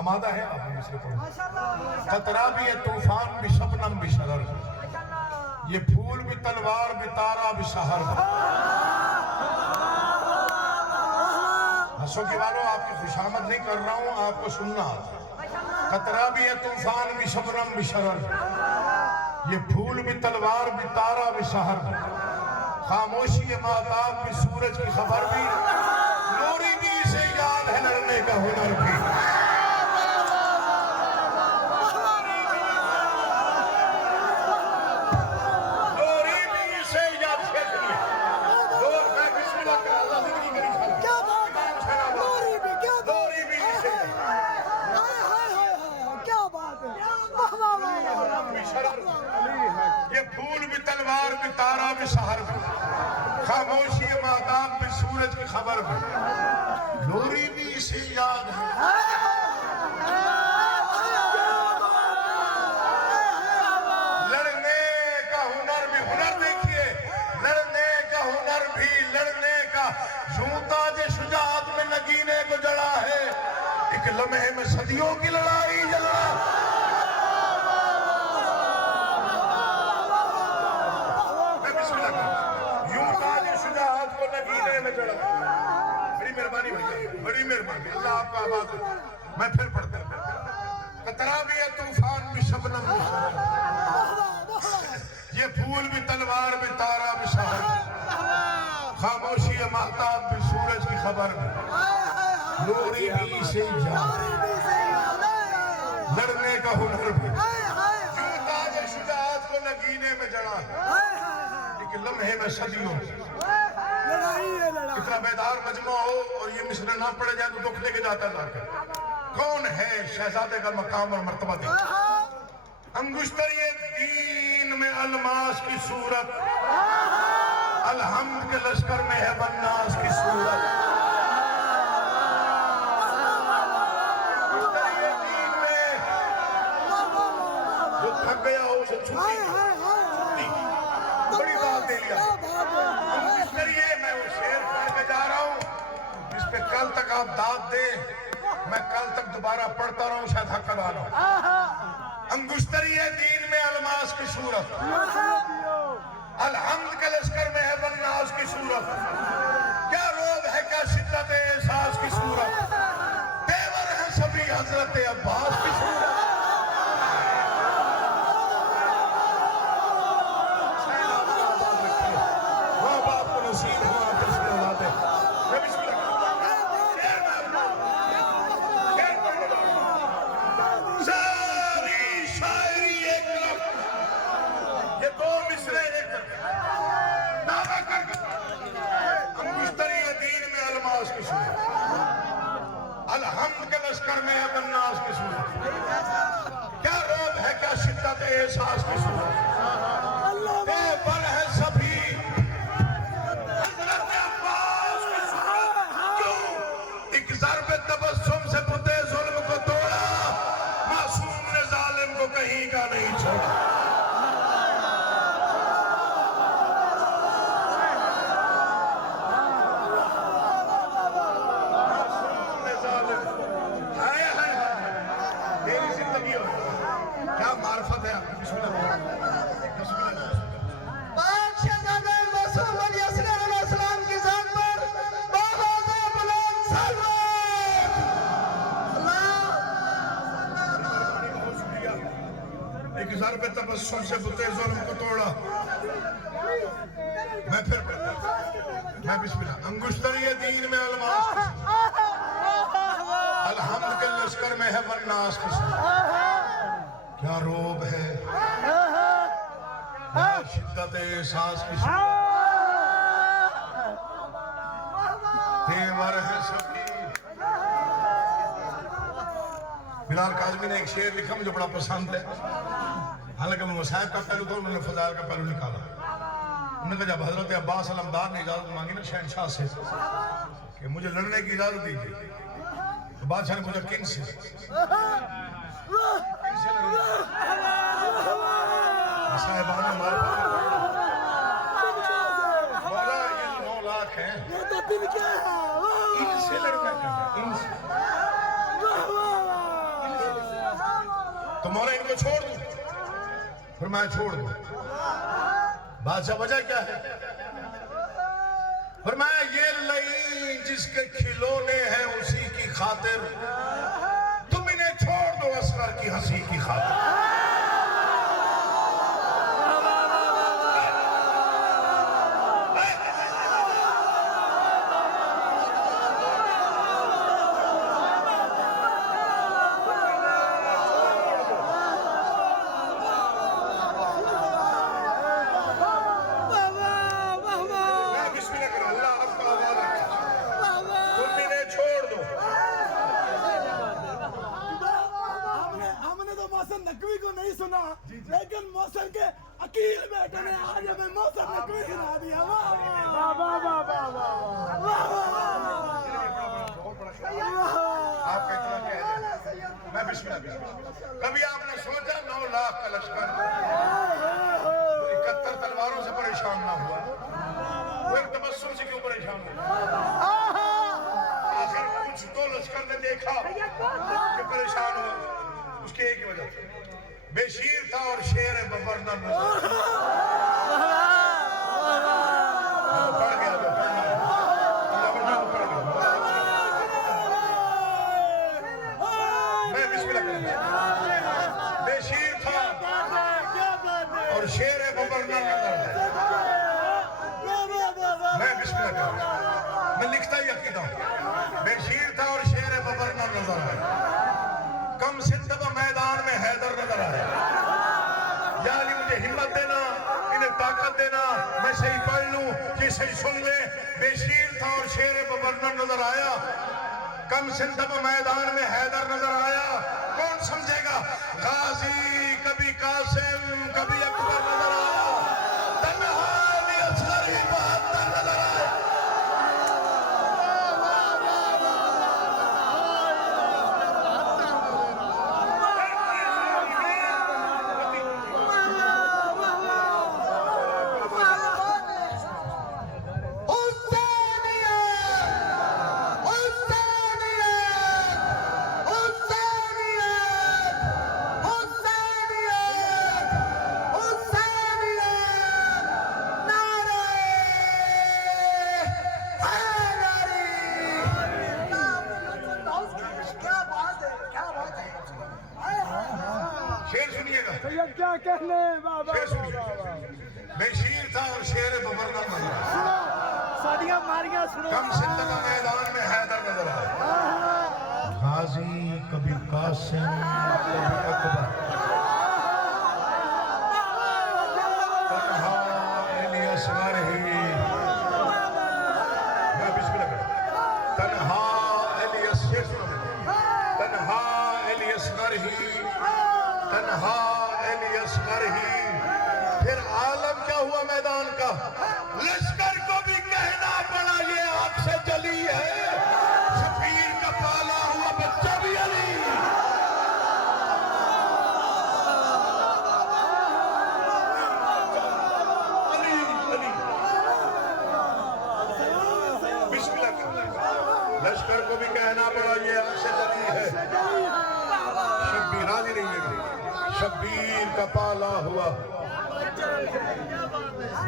آمادہ ہے آپ نے مصرے پڑھو قطرہ بھی ہے طوفان بھی شبنم بھی شرر یہ پھول بھی تلوار بھی تارا بھی سحر हंसो के वालों आपकी खुशामद नहीं कर रहा हूँ, आपको सुनना आता है। खतरा भी है तूफान भी शबनम भी शरर, ये फूल भी तलवार भी तारा भी शहर भी, खामोशी है माताब भी सूरज की खबर भी, लोरी भी इसे याद है लड़ने का हुनर भी। ये फूल भी तलवार भी तारा भी शहर भी, खामोशी माताब भी सूरज की खबर भी, लोरी भी इसे याद है। लड़ने का हुनर भी, हुनर देखिए, लड़ने का हुनर भी, लड़ने का यूं ताज शुजाअत में नगीने को जड़ा है, एक लम्हे में सदियों की लड़ाई जला। बड़ी मेहरबानी भैया, बड़ी मेहरबानी, अल्लाह आपका आबाद हो। मैं फिर पढ़ता हूँ। कतरा भी है तूफान भी शबनम भी शरर, ये फूल भी तलवार भी तारा भी शहर, खामोशी है महताब भी सूरज की खबर में, लोरी भी से लड़ने का हुनर भी, यूं ताज शुजाअत को नगीने में जड़ा है, एक लम्हे में सदियों। इतना बेदार मजमा हो और ये मिसरे ना पड़ जाए तो दुख लेके जाता है लाकर। कौन है शहजादे का मकाम और मर्तबा दे? अंगुश्तर ये दीन में अलमास की सूरत, अलहम्द के लश्कर में है बन्नास की सूरत। अंगुश्तर ये दीन में जो थक गया हो उसे छुट्टी, बड़ी बात दे लिया। मैं वो शेर पढ़ के जा रहा हूँ, इस पे कल तक आप दाद दे, मैं कल तक दोबारा पढ़ता रहूं, शायद हक करवा लूं। अंगुश्तरी दीन में अलमास की सूरत, अलहम्द के लश्कर में है बन्नास की सूरत, क्या रोब है क्या शिद्दत एहसास की सूरत, तेवर है सभी हजरत अब्बास की सूरत। अलहम्द के लश्कर में है बन्नास की सूरत, क्या रोब है क्या शिद्दत एहसास की सूरत, तेवर है सभी हज़रत अब्बास की सूरत। क्यों एक ज़र्ब तबस्सुम से बुते ज़ुल्म को तोड़ा, मासूम ने ज़ालिम को कहीं का नहीं छोड़ा। क्या मार्फत है आपकी? एक ज़र पे तबस्सुम से बुते ज़ुल्म को तोड़ा। मैं फिर मैं बिस्मिल्लाह। अंगुश्तरी दीन में अलमास, अलहम्द के लश्कर में है बन्नास की सूरत, क्या रोब है शिद्दत एहसास की सूरत, तेवर है सभी। बिलाल काज़मी ने एक शेर लिखा मुझे बड़ा पसंद है, हालांकि मैं मसाइब का पहलू था, उन्होंने फज़ाइल का पहलू निकाला। उन्होंने कहा जब हज़रत अब्बास अलमदार ने इजाज़त मांगी ना शहनशाह से कि मुझे लड़ने की इजाज़त दीजिए, तो बादशाह ने पूछा किन से? साहिबान हमारे मौला ये 9 लाख हैं, इनसे लड़ना चाहता, इनसे तो मौला इनको छोड़ दूं? फिर मैं छोड़ दूं? बादशाह वजह क्या है? फिर मैं ये लई जिस جس کے کھلونے ہیں اسی کی خاطر تم انہیں چھوڑ دو عسکر کی ہنسی کی خاطر. محسن نقوی کو نہیں سنا لیکن محسن کے عقیل بیٹے نے آج ہمیں محسن نقوی سنا دیا. آپ کا اتنا کہہ دیں میں بسم اللہ. کبھی آپ نے سوچا 9 لاکھ کا لشکر 71 تلواروں سے پریشان نہ ہوا؟ وہ ایک تبسم سے کیوں پریشان ہوا؟ آخر کچھ تو لشکر نے دیکھا کہ پریشان ہوا. اس کی ایک ہی وجہ تھی بے شیر تھا اور شیر ببرنا نظر. پڑھ گیا تو پڑھنا میں بسم اللہ کروں. بے شیر تھا اور شیر ببرنا نظر. میں بسم اللہ کروں. میں لکھتا ہی عقیدہ ہوں. بے شیر تھا اور شیر ببرنا نظر ہے. کم سندب میدان میں حیدر نظر آئے. یا علی مجھے ہمت دینا انہیں طاقت دینا میں صحیح پڑھ لوں کہ صحیح سن لیں. بے شیر تھا اور شیر ببرنا نظر آیا. کم سندب میدان میں حیدر نظر آیا. کون سمجھے گا غازی کبھی قاسم کبھی اکبر نظر آیا. تنہا علی اصغر ہی بہادر نظر آیا. کیا کہنے بابا. بے شیر تھا اور شیر ببرنا نظر آیا. ساڑیاں ماریاں سنو. کم سندب میدان میں حیدر نظر آیا. غازی کبھی قاسم کبھی اکبر. تنہا علی اصغر ہی. میں بسم اللہ کروں. تنہا علی اصغر. تنہا علی اصغر ہی. تنہا علی اصغر ہی. پھر عالم کیا ہوا میدان کا؟ لشکر کو بھی کہنا پڑا یہ آگ سے جلی ہے. شبیر کا پالا ہوا بچہ بھی علی. علی علی. بسم اللہ کرو. لشکر کو بھی کہنا پڑا یہ آگ سے جلی ہے. شبیر راضی نہیں ہے. شبیر کا پالا ہوا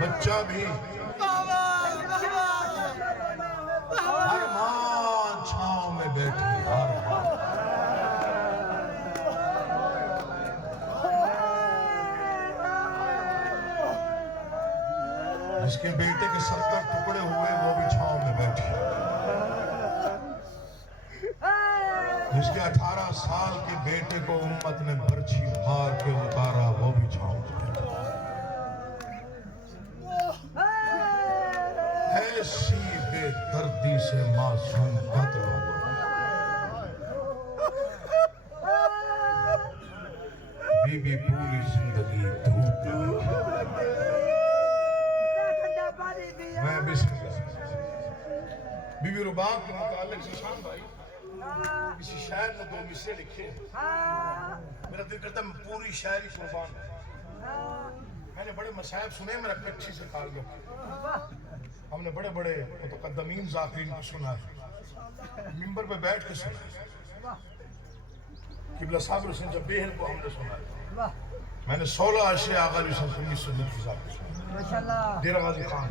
بچہ بھی. ہر ماں چھاؤں میں بیٹھی. ہر ماں. جس کے بیٹے کے 70 ٹکڑے ہوئے وہ بھی چھاؤں میں بیٹھی. جس کے 18 سال کے بیٹے کو امت نے برچھی مار کے اتارا وہ بھی چھاؤں میں بیٹھی. ایسی بے دردی سے معصوم قتل ہوا. بی بی پوری زندگی دھوپ میں بیٹھی. میں بسم اللہ. بی بی رباب کے متعلق شیشان بھائی کسی شاعر نے 2 مصرے لکھے. میرا دل کرتا ہے میں پوری شاعری قربان ہوں. میں نے بڑے مصائب سنے میرا کچھی سے تعلق. ہم نے بڑے بڑے متقدمین ذاکرین کو سنا ہے. ممبر پہ بیٹھ کے سنا. قبلہ صابر حسین جبیہر کو ہم نے سنا ہے. میں نے 16 عشرے آغا علیہ وسلم کی سنت کی ذاکر سنا. ڈیرہ غازی خان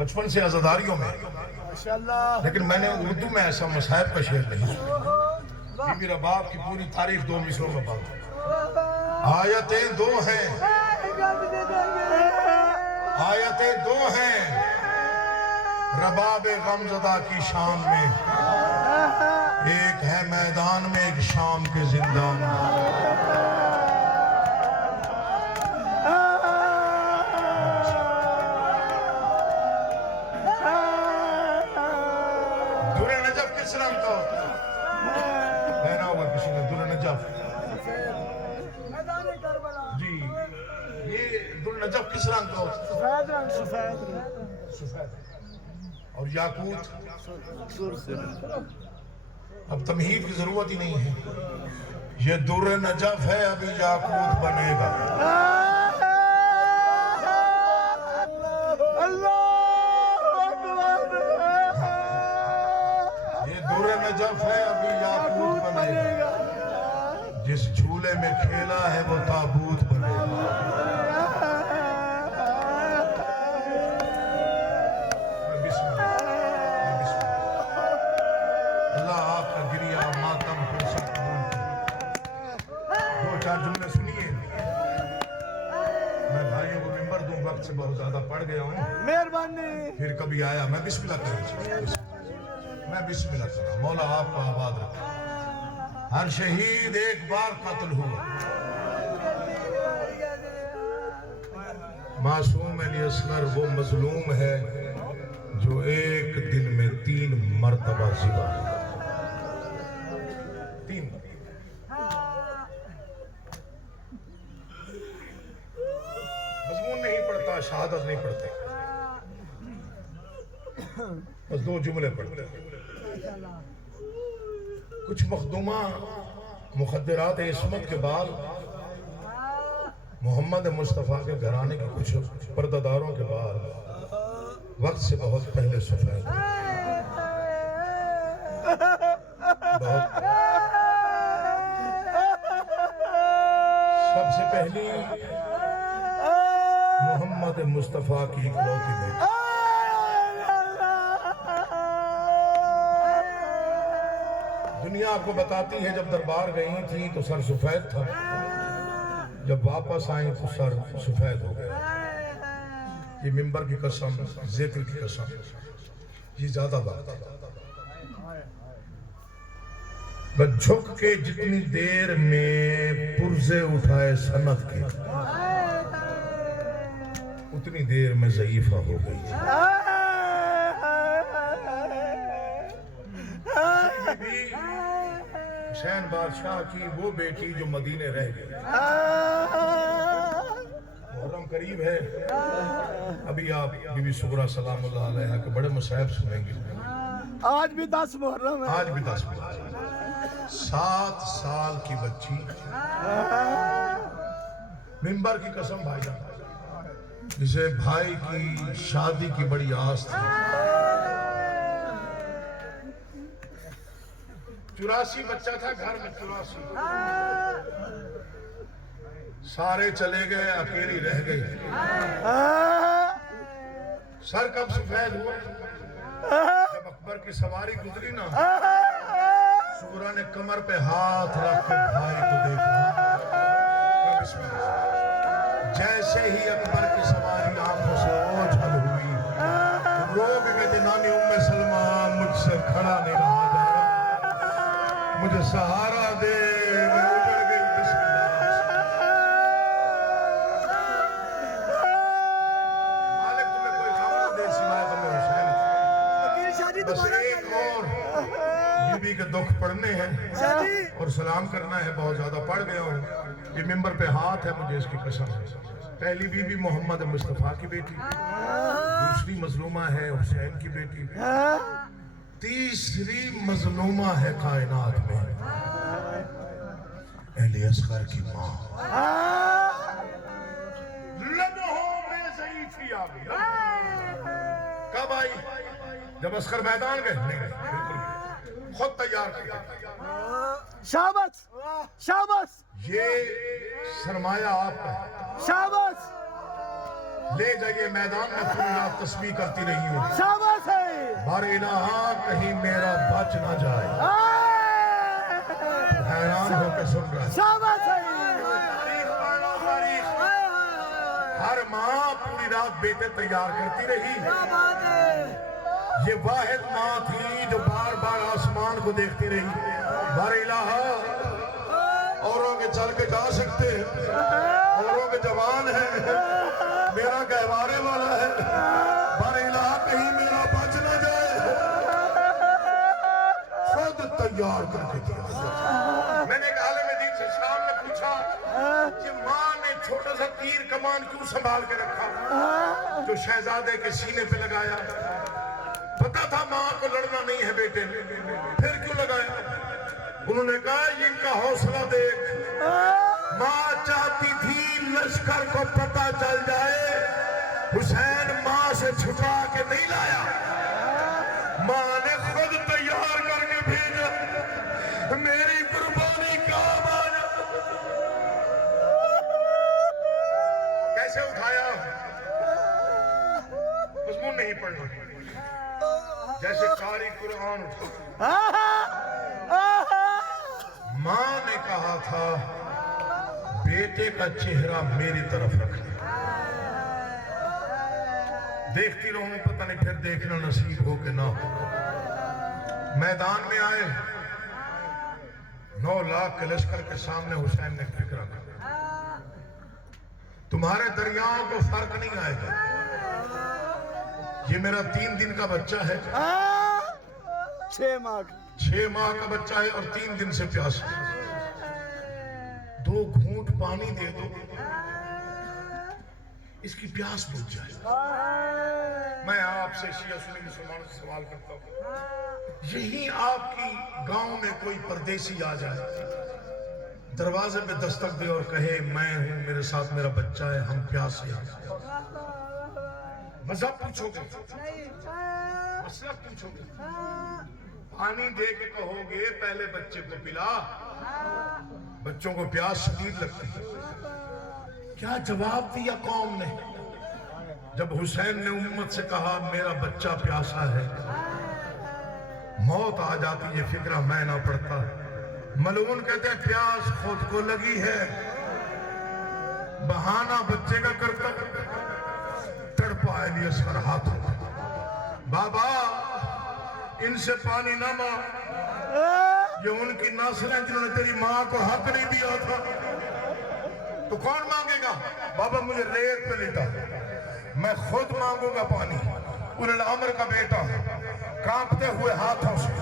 बचपन से आजादारियों में, माशाल्लाह लेकिन मैंने उर्दू में ऐसा मसाहब का शेर नहीं सुना। बीबी रबाब की पूरी तारीफ 2 मिसरों में बात। आयतें 2 हैं, आयतें 2 हैं रबाब गमज़दा की शान में, एक है मैदान में, एक शाम के जिंदान में। दुर नजफ किस रंग का होता है? पहना हुआ किसी ने दुर नजफ। जी, ये दुर नजफ किस रंग का होता है? सफेद। और याकूत? अब तमहीद की जरूरत ही नहीं है, ये दुर नजफ है, अभी याकूत बनेगा। ये दुर नजफ है, अभी याकूत बनेगा। जिस झूले में खेला है वो ताबूत बनेगा। अल्लाह आपका गिरिया मातम को सब कबूल करे। 2-4 जुमले सुनिए। मैं भाइयों को मिंबर दूं, वक्त से बहुत ज्यादा पढ़ गया हूँ। मेहरबानी फिर कभी आया, मैं बिस्मिल्लाह करूँ, मैं बिस्मिल्लाह करूँ। मौला आपको आबाद रखे। हर शहीद एक बार कत्ल हुआ। मासूम अली असगर वो मजलूम है जो एक दिन में 3 मरतबा ज़िबा हुआ। 3 मजमून नहीं पढ़ता, शहादत नहीं पढ़ते, बस 2 जुमले पढ़ते। कुछ मखदूमा मुखद्दरात इस्मत के बाद मोहम्मद मुस्तफ़ा के घराने के कुछ पर्दादारों के बाद वक्त से बहुत पहले सफेद, बहुत सबसे पहली मोहम्मद मुस्तफ़ा की इकलौती बेटी। दुनिया आपको बताती है जब दरबार गई थी तो सर सफेद था, जब वापस आई तो सर सफेद हो गया। ये मिंबर की कसम, जिक्र की कसम, ये ज्यादा बात है। बस झुक के जितनी देर में पुर्जे उठाए सनत के, उतनी देर में ज़ईफा हो गई। हुसैन बादशाह की वो बेटी जो मदीने रह गई। मुहर्रम करीब है, अभी आप बीबी सुगरा सलामुल्लाह अलैहा के बड़े मसाइब सुनेंगे। आज भी 10 मुहर्रम है। आज भी 10 मुहर्रम। 7 साल की बच्ची, मिंबर की कसम भाईजान, जिसे भाई की शादी की बड़ी आस थी। 84 बच्चा था घर में, 84। सारे चले गए, अकेली रह गई। सर कब सफेद हुआ? जब अकबर की सवारी गुजरी ना, सुगरा ने कमर पे हाथ रख के भाई को देखा। जैसे ही अकबर की सवारी आंखों से ओझल हुई, रोग के दिनानी उम्मे सलमा मुझसे खड़ा नहीं रहा जा रहा, मुझे सहारा दे, मैं उजड़ गई। मालिक तुम्हें कोई काम न दे सिवाय गम हुसैन। बस एक और बीबी के दुख पढ़ने हैं और सलाम करना है। बहुत ज्यादा पढ़ गया हूँ। ये मिंबर पे हाथ है, मुझे इसकी कसम है। पहली बीबी मोहम्मद मुस्तफ़ा की बेटी, दूसरी मजलूमा है हुसैन की बेटी, तीसरी मजलूमा है कायनात में अली असगर की माँ। लम्हों में ज़ईफ़ी आ गई। कब आई? जब असगर मैदान गए? नहीं, बिल्कुल खुद तैयार कर। शाबाश शाबाश, ये सरमाया आपका है। शाबाश। ले जाइए मैदान में, पूरी रात तस्बीह करती रही हूँ। शाबाश है बार इलाहा कहीं मेरा बच ना जाए। हैरान होकर सुन रहा है। शाबाश है हर माँ पूरी रात बेटे तैयार करती रही। ये वाहिद माँ थी जो बार बार आसमान को देखती रही। बार इलाहा औरों के चल के जा सकते हैं, औरों के जवान है, मेरा गहवारे वाला है। बार इलाहा कहीं मेरा बच ना जाए। खुद तैयार करके दिया। मैंने एक आलिम दीन से शाम ने पूछा कि माँ ने छोटा सा तीर कमान क्यों संभाल के रखा जो शहजादे के सीने पे लगाया? पता था माँ को लड़ना नहीं है बेटे ने, फिर क्यों लगाया? उन्होंने कहा इनका हौसला देख। माँ चाहती थी लश्कर को पता चल जाए हुसैन माँ से छुपा के नहीं लाया, माँ ने खुद तैयार करके भेजा। मेरी कुर्बानी काम आया। कैसे उठाया? मजमून नहीं पढ़ना, जैसे कारी कुरान उठा। माँ ने कहा था बेटे का चेहरा मेरी तरफ रखना, देखती रहूं, पता नहीं फिर देखना नसीब हो कि ना हो। मैदान में आए, 9 लाख के लश्कर के सामने हुसैन ने फिक्र रखा, तुम्हारे दरियाओं को फर्क नहीं आएगा, ये मेरा 3 दिन का बच्चा है, 6 माह 6 माह का बच्चा है और 3 दिन से प्यासा है। 2 घूंट पानी दे दो, इसकी प्यास बुझ जाए। मैं आपसे शिया सुन्नी मुसलमानों से सवाल करता हूँ, यही आपकी गांव में कोई परदेसी आ जाए, दरवाजे पे दस्तक दे और कहे मैं हूं, मेरे साथ मेरा बच्चा है, हम प्यासे हैं, मज़हब पूछोगे, मसलक पूछोगे, पानी दे के कहोगे पहले बच्चे को पिला, बच्चों को प्यास शदीद लगती है। क्या जवाब दिया कौम ने जब हुसैन ने उम्मत से कहा मेरा बच्चा प्यासा है? मौत आ जाती, ये फिक्रा मैं ना पड़ता। मलून कहते हैं प्यास खुद को लगी है, बहाना बच्चे का करता। तड़पा लिए सर हाथों, बाबा इनसे पानी ना मांग, ये उनकी नस्ल है जिन्होंने तेरी माँ को हक नहीं दिया था, तो कौन मांगेगा? बाबा मुझे रेत पे लेटा, मैं खुद मांगूंगा पानी। उल अमर का बेटा कांपते हुए हाथों से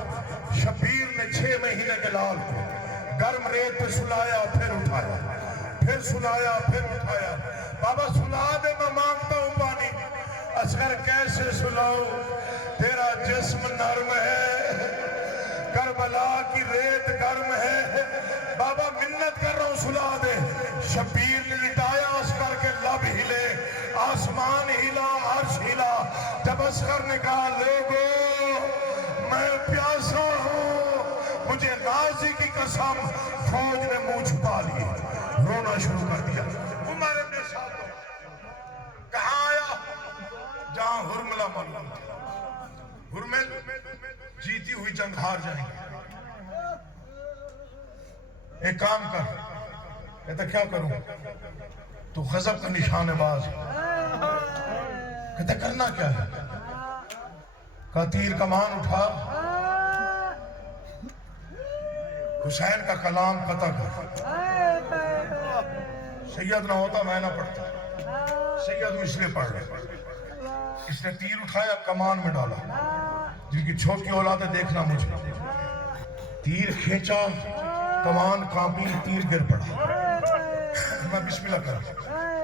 शबीर ने 6 महीने के लाल को गर्म रेत पे सुलाया, फिर उठाया, फिर सुलाया, फिर उठाया। बाबा सुला दे, मैं मांगता हूँ पानी। असगर कैसे सुलाऊं, तेरा जिस्म नर्म है, करबला की रेत गर्म है। बाबा मिन्नत कर रहा हूं सुला दे। शबीर ने लिटाया, असगर के लब हिले, आसमान हिला, अर्श हिला। जब असगर ने कहा लोगो मैं प्यासा हूं, मुझे गाजी की कसम, फौज ने मुंह छुपा लिए, रोना शुरू कर दिया। उमर इब्न साद कहां आया? जहां हुरमला मौजूद था। हुरमल जीती हुई जंग हार जाएंगे। एक काम कर, कहता क्या करूं? तू गजब का निशानेबाज। कहता करना क्या है? का तीर कमान उठा, हुसैन का कलाम कता कर। सैयद ना होता मैं ना पढ़ता, सैयद इसलिए पढ़ रहा। इसने तीर उठाया, कमान में डाला, जिनकी छोटी औलाद है देखना मुझे। तीर खींचा, कमान कांपी, तीर गिर पड़ा। मैं बिस्मिल्लाह करा,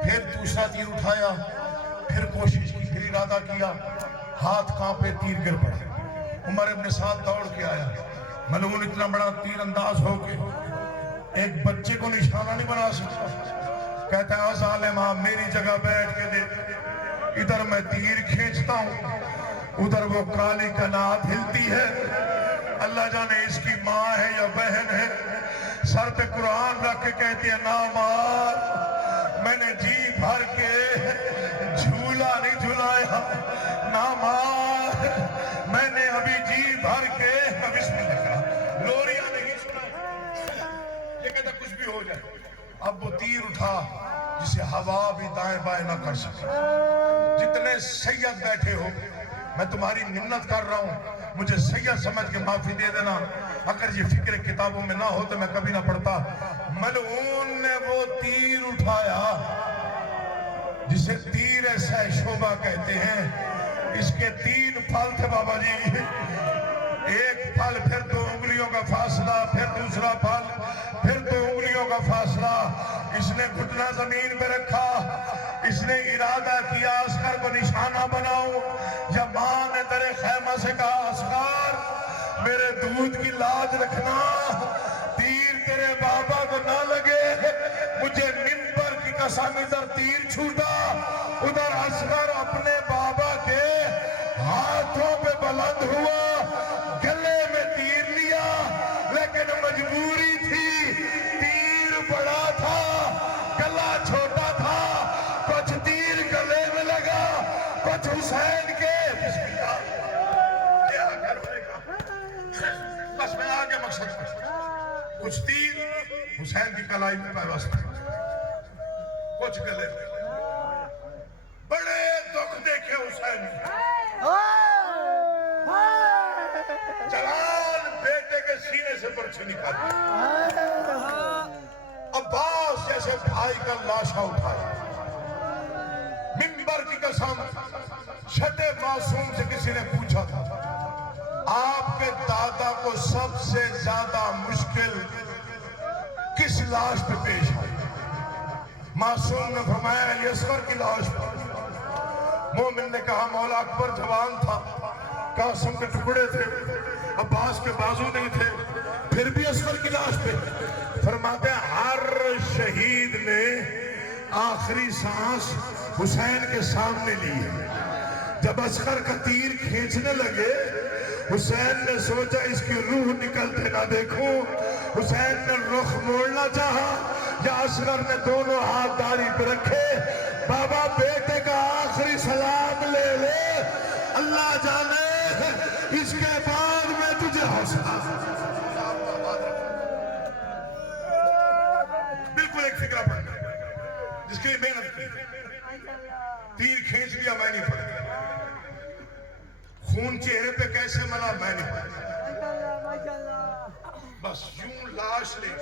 फिर दूसरा तीर उठाया, फिर कोशिश की, फिर इरादा किया, हाथ कांपे, तीर गिर पड़ा। उमर इब्न साद दौड़ के आया। मलून इतना बड़ा तीर अंदाज हो के एक बच्चे को निशाना नहीं बना सकता। कहता है ज़ालिमा मेरी जगह बैठ के देख, इधर मैं तीर खींचता हूँ, उधर वो काली कनात हिलती है। अल्लाह जाने इसकी माँ है या बहन है। सर पे कुरान रख के कहती है ना मार। मैंने जी भर के झूठ ना मार, मैंने अभी जी भर के बिस्मिल्लाह लिखा, लोरिया नहीं सुना। ये कहता कुछ भी हो जाए, अब वो तीर उठा जिसे हवा भी दाएं बाएं ना कर सके। जितने सैयद बैठे हो, मैं तुम्हारी मिन्नत कर रहा हूं, मुझे सैयद समझ के माफी दे देना। अगर ये फिक्र किताबों में ना हो तो मैं कभी ना पढ़ता। मलऊन ने वो तीर उठाया जिसे तीर ऐसा शोभा कहते हैं। इसके 3 फल थे बाबा जी, एक फल, फिर 2 उंगलियों का फासला, फिर दूसरा फल, फिर 2 उंगलियों का फासला। इसने घुटना जमीन पे रखा, इसने इरादा किया अस्कर को निशाना बनाओ। जब मां ने तेरे खैमा से कहा अस्कर मेरे दूध की लाज रखना, तीर तेरे बाबा को ना लगे, मुझे मिंबर की कसम इधर तीर छूटा, उधर अस्कर अपने बाबा के हाथों पे बुलंद हुआ, गले में तीर लिया, लेकिन मजबूरी थी, तीर बड़ा था, गला छोटा था, कुछ तीर गले में लगा, कुछ हुसैन के। बस मैं आगे मकसद पर, कुछ तीर हुसैन की कलाई में पैवस्त, कुछ गले में। बड़े दुख देखे हुसैन ने, जलाल बेटे के सीने से बर्छी निकाली, अब्बास जैसे भाई का लाशा उठाया। मिंबर की कसम, छठे मासूम से किसी ने पूछा था आपके दादा को सबसे ज्यादा मुश्किल किस लाश पे पेश आई? मासूम ने फरमाया यसगर की लाश पर। मोमिन ने कहा मौला अकबर जवान था, कासिम के टुकड़े थे, अब्बास के बाजू नहीं थे, फिर भी असगर की लाश पे। फरमाते हर शहीद ने आखिरी सांस हुसैन के सामने ली है। जब असगर का तीर खींचने लगे, हुसैन ने सोचा इसकी रूह निकलते ना देखूं। हुसैन ने रुख मोड़ना चाहा, या असगर ने दोनों हाथ दाढ़ी पे रखे, बाबा बेटे का आखिरी सलाम ले ले, अल्लाह जाने इसके बाद मैं तुझे हौसला। बिल्कुल एक फिक्रा पड़ गया, जिसके लिए मेहनत की, तीर खींच लिया, मैं नहीं पड़ा, खून चेहरे पे कैसे मना मैं नहीं पड़ा, बस यूं लाश ले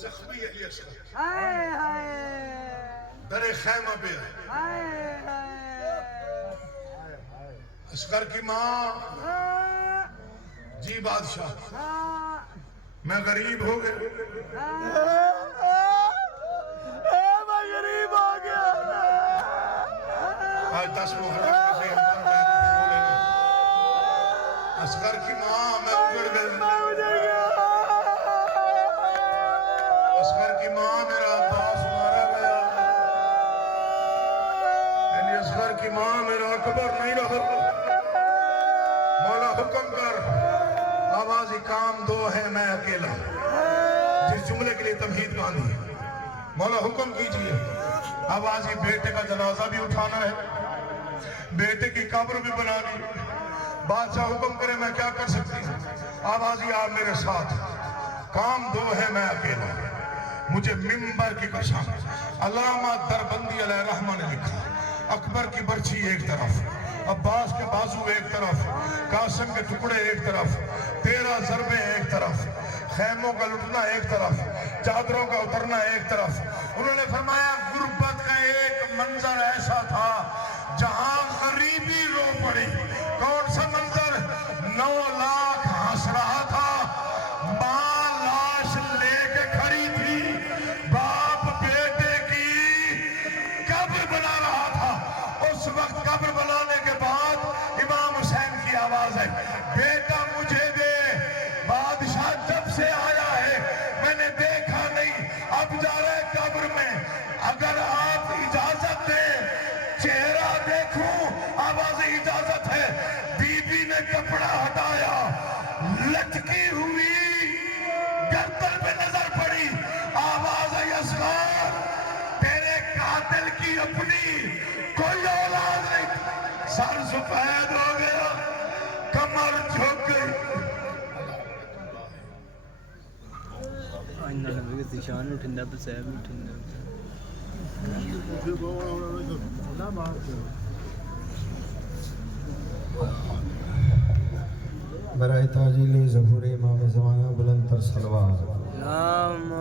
जख्मी है असगर दरे खैमा पे। असगर की मां जी बादशाह, मैं गरीब हो गया, मैं गरीब हो गया। आज 10 मुहर्रम से असगर की मां मैं उजड़ गई, असगर की मां मेरा अब्बास मारा गया, असगर की मां मेरा अकबर नहीं रहा। मौला हुक्म कर, आवाज़ काम 2 है मैं अकेला, जिस जुमले के लिए तमहीद बांधी है। मौला हुक्म कीजिए, आवाज़ ही बेटे का जनाजा भी उठाना है, बेटे की कब्र भी बनानी। बादशाह हुक्म करे मैं क्या कर सकती हूँ? आवाज़ ही आप मेरे साथ, काम 2 है मैं अकेला, मुझे मिंबर की कसम। अल्लामा दरबंदी अलैहिर्रहमा ने लिखा, अकबर की बर्छी एक तरफ, अब्बास के बाजू एक तरफ, कासिम के टुकड़े एक तरफ, 13 ज़रबे एक तरफ, खैमों का लुटना एक तरफ, चादरों का उतरना एक तरफ। उन्होंने फरमाया गुर्बत का एक मंजर ऐसा था जहां गरीबी रो पड़ी। कौन सा मंजर? 9 लाख हंस रहा था, मां लाश लेके खड़ी थी, बाप बेटे की कब्र बना रहा था। उस वक्त कब्र बनाने के बाद इमाम हुसैन की आवाज है, बेटा मुझे दे। बादशाह जब से आया है मैंने देखा नहीं, अब जा रहे कब्र में, अगर आप इजाजत दें चेहरा देखूं। आवाज इजाजत है। बीबी ने कपड़ा हटाया, लटकी हुई गर्दन पे नजर पड़ी, आवाज है असगर तेरे कातिल की अपनी कोई औलाद नहीं। सफेद हो गया, कमर झुक गई। انہوں نے بھی نشان اٹھندا پسیب اٹھندا برائے تاجیل ظہور امام زمانہ بلند تر صلوات اللہم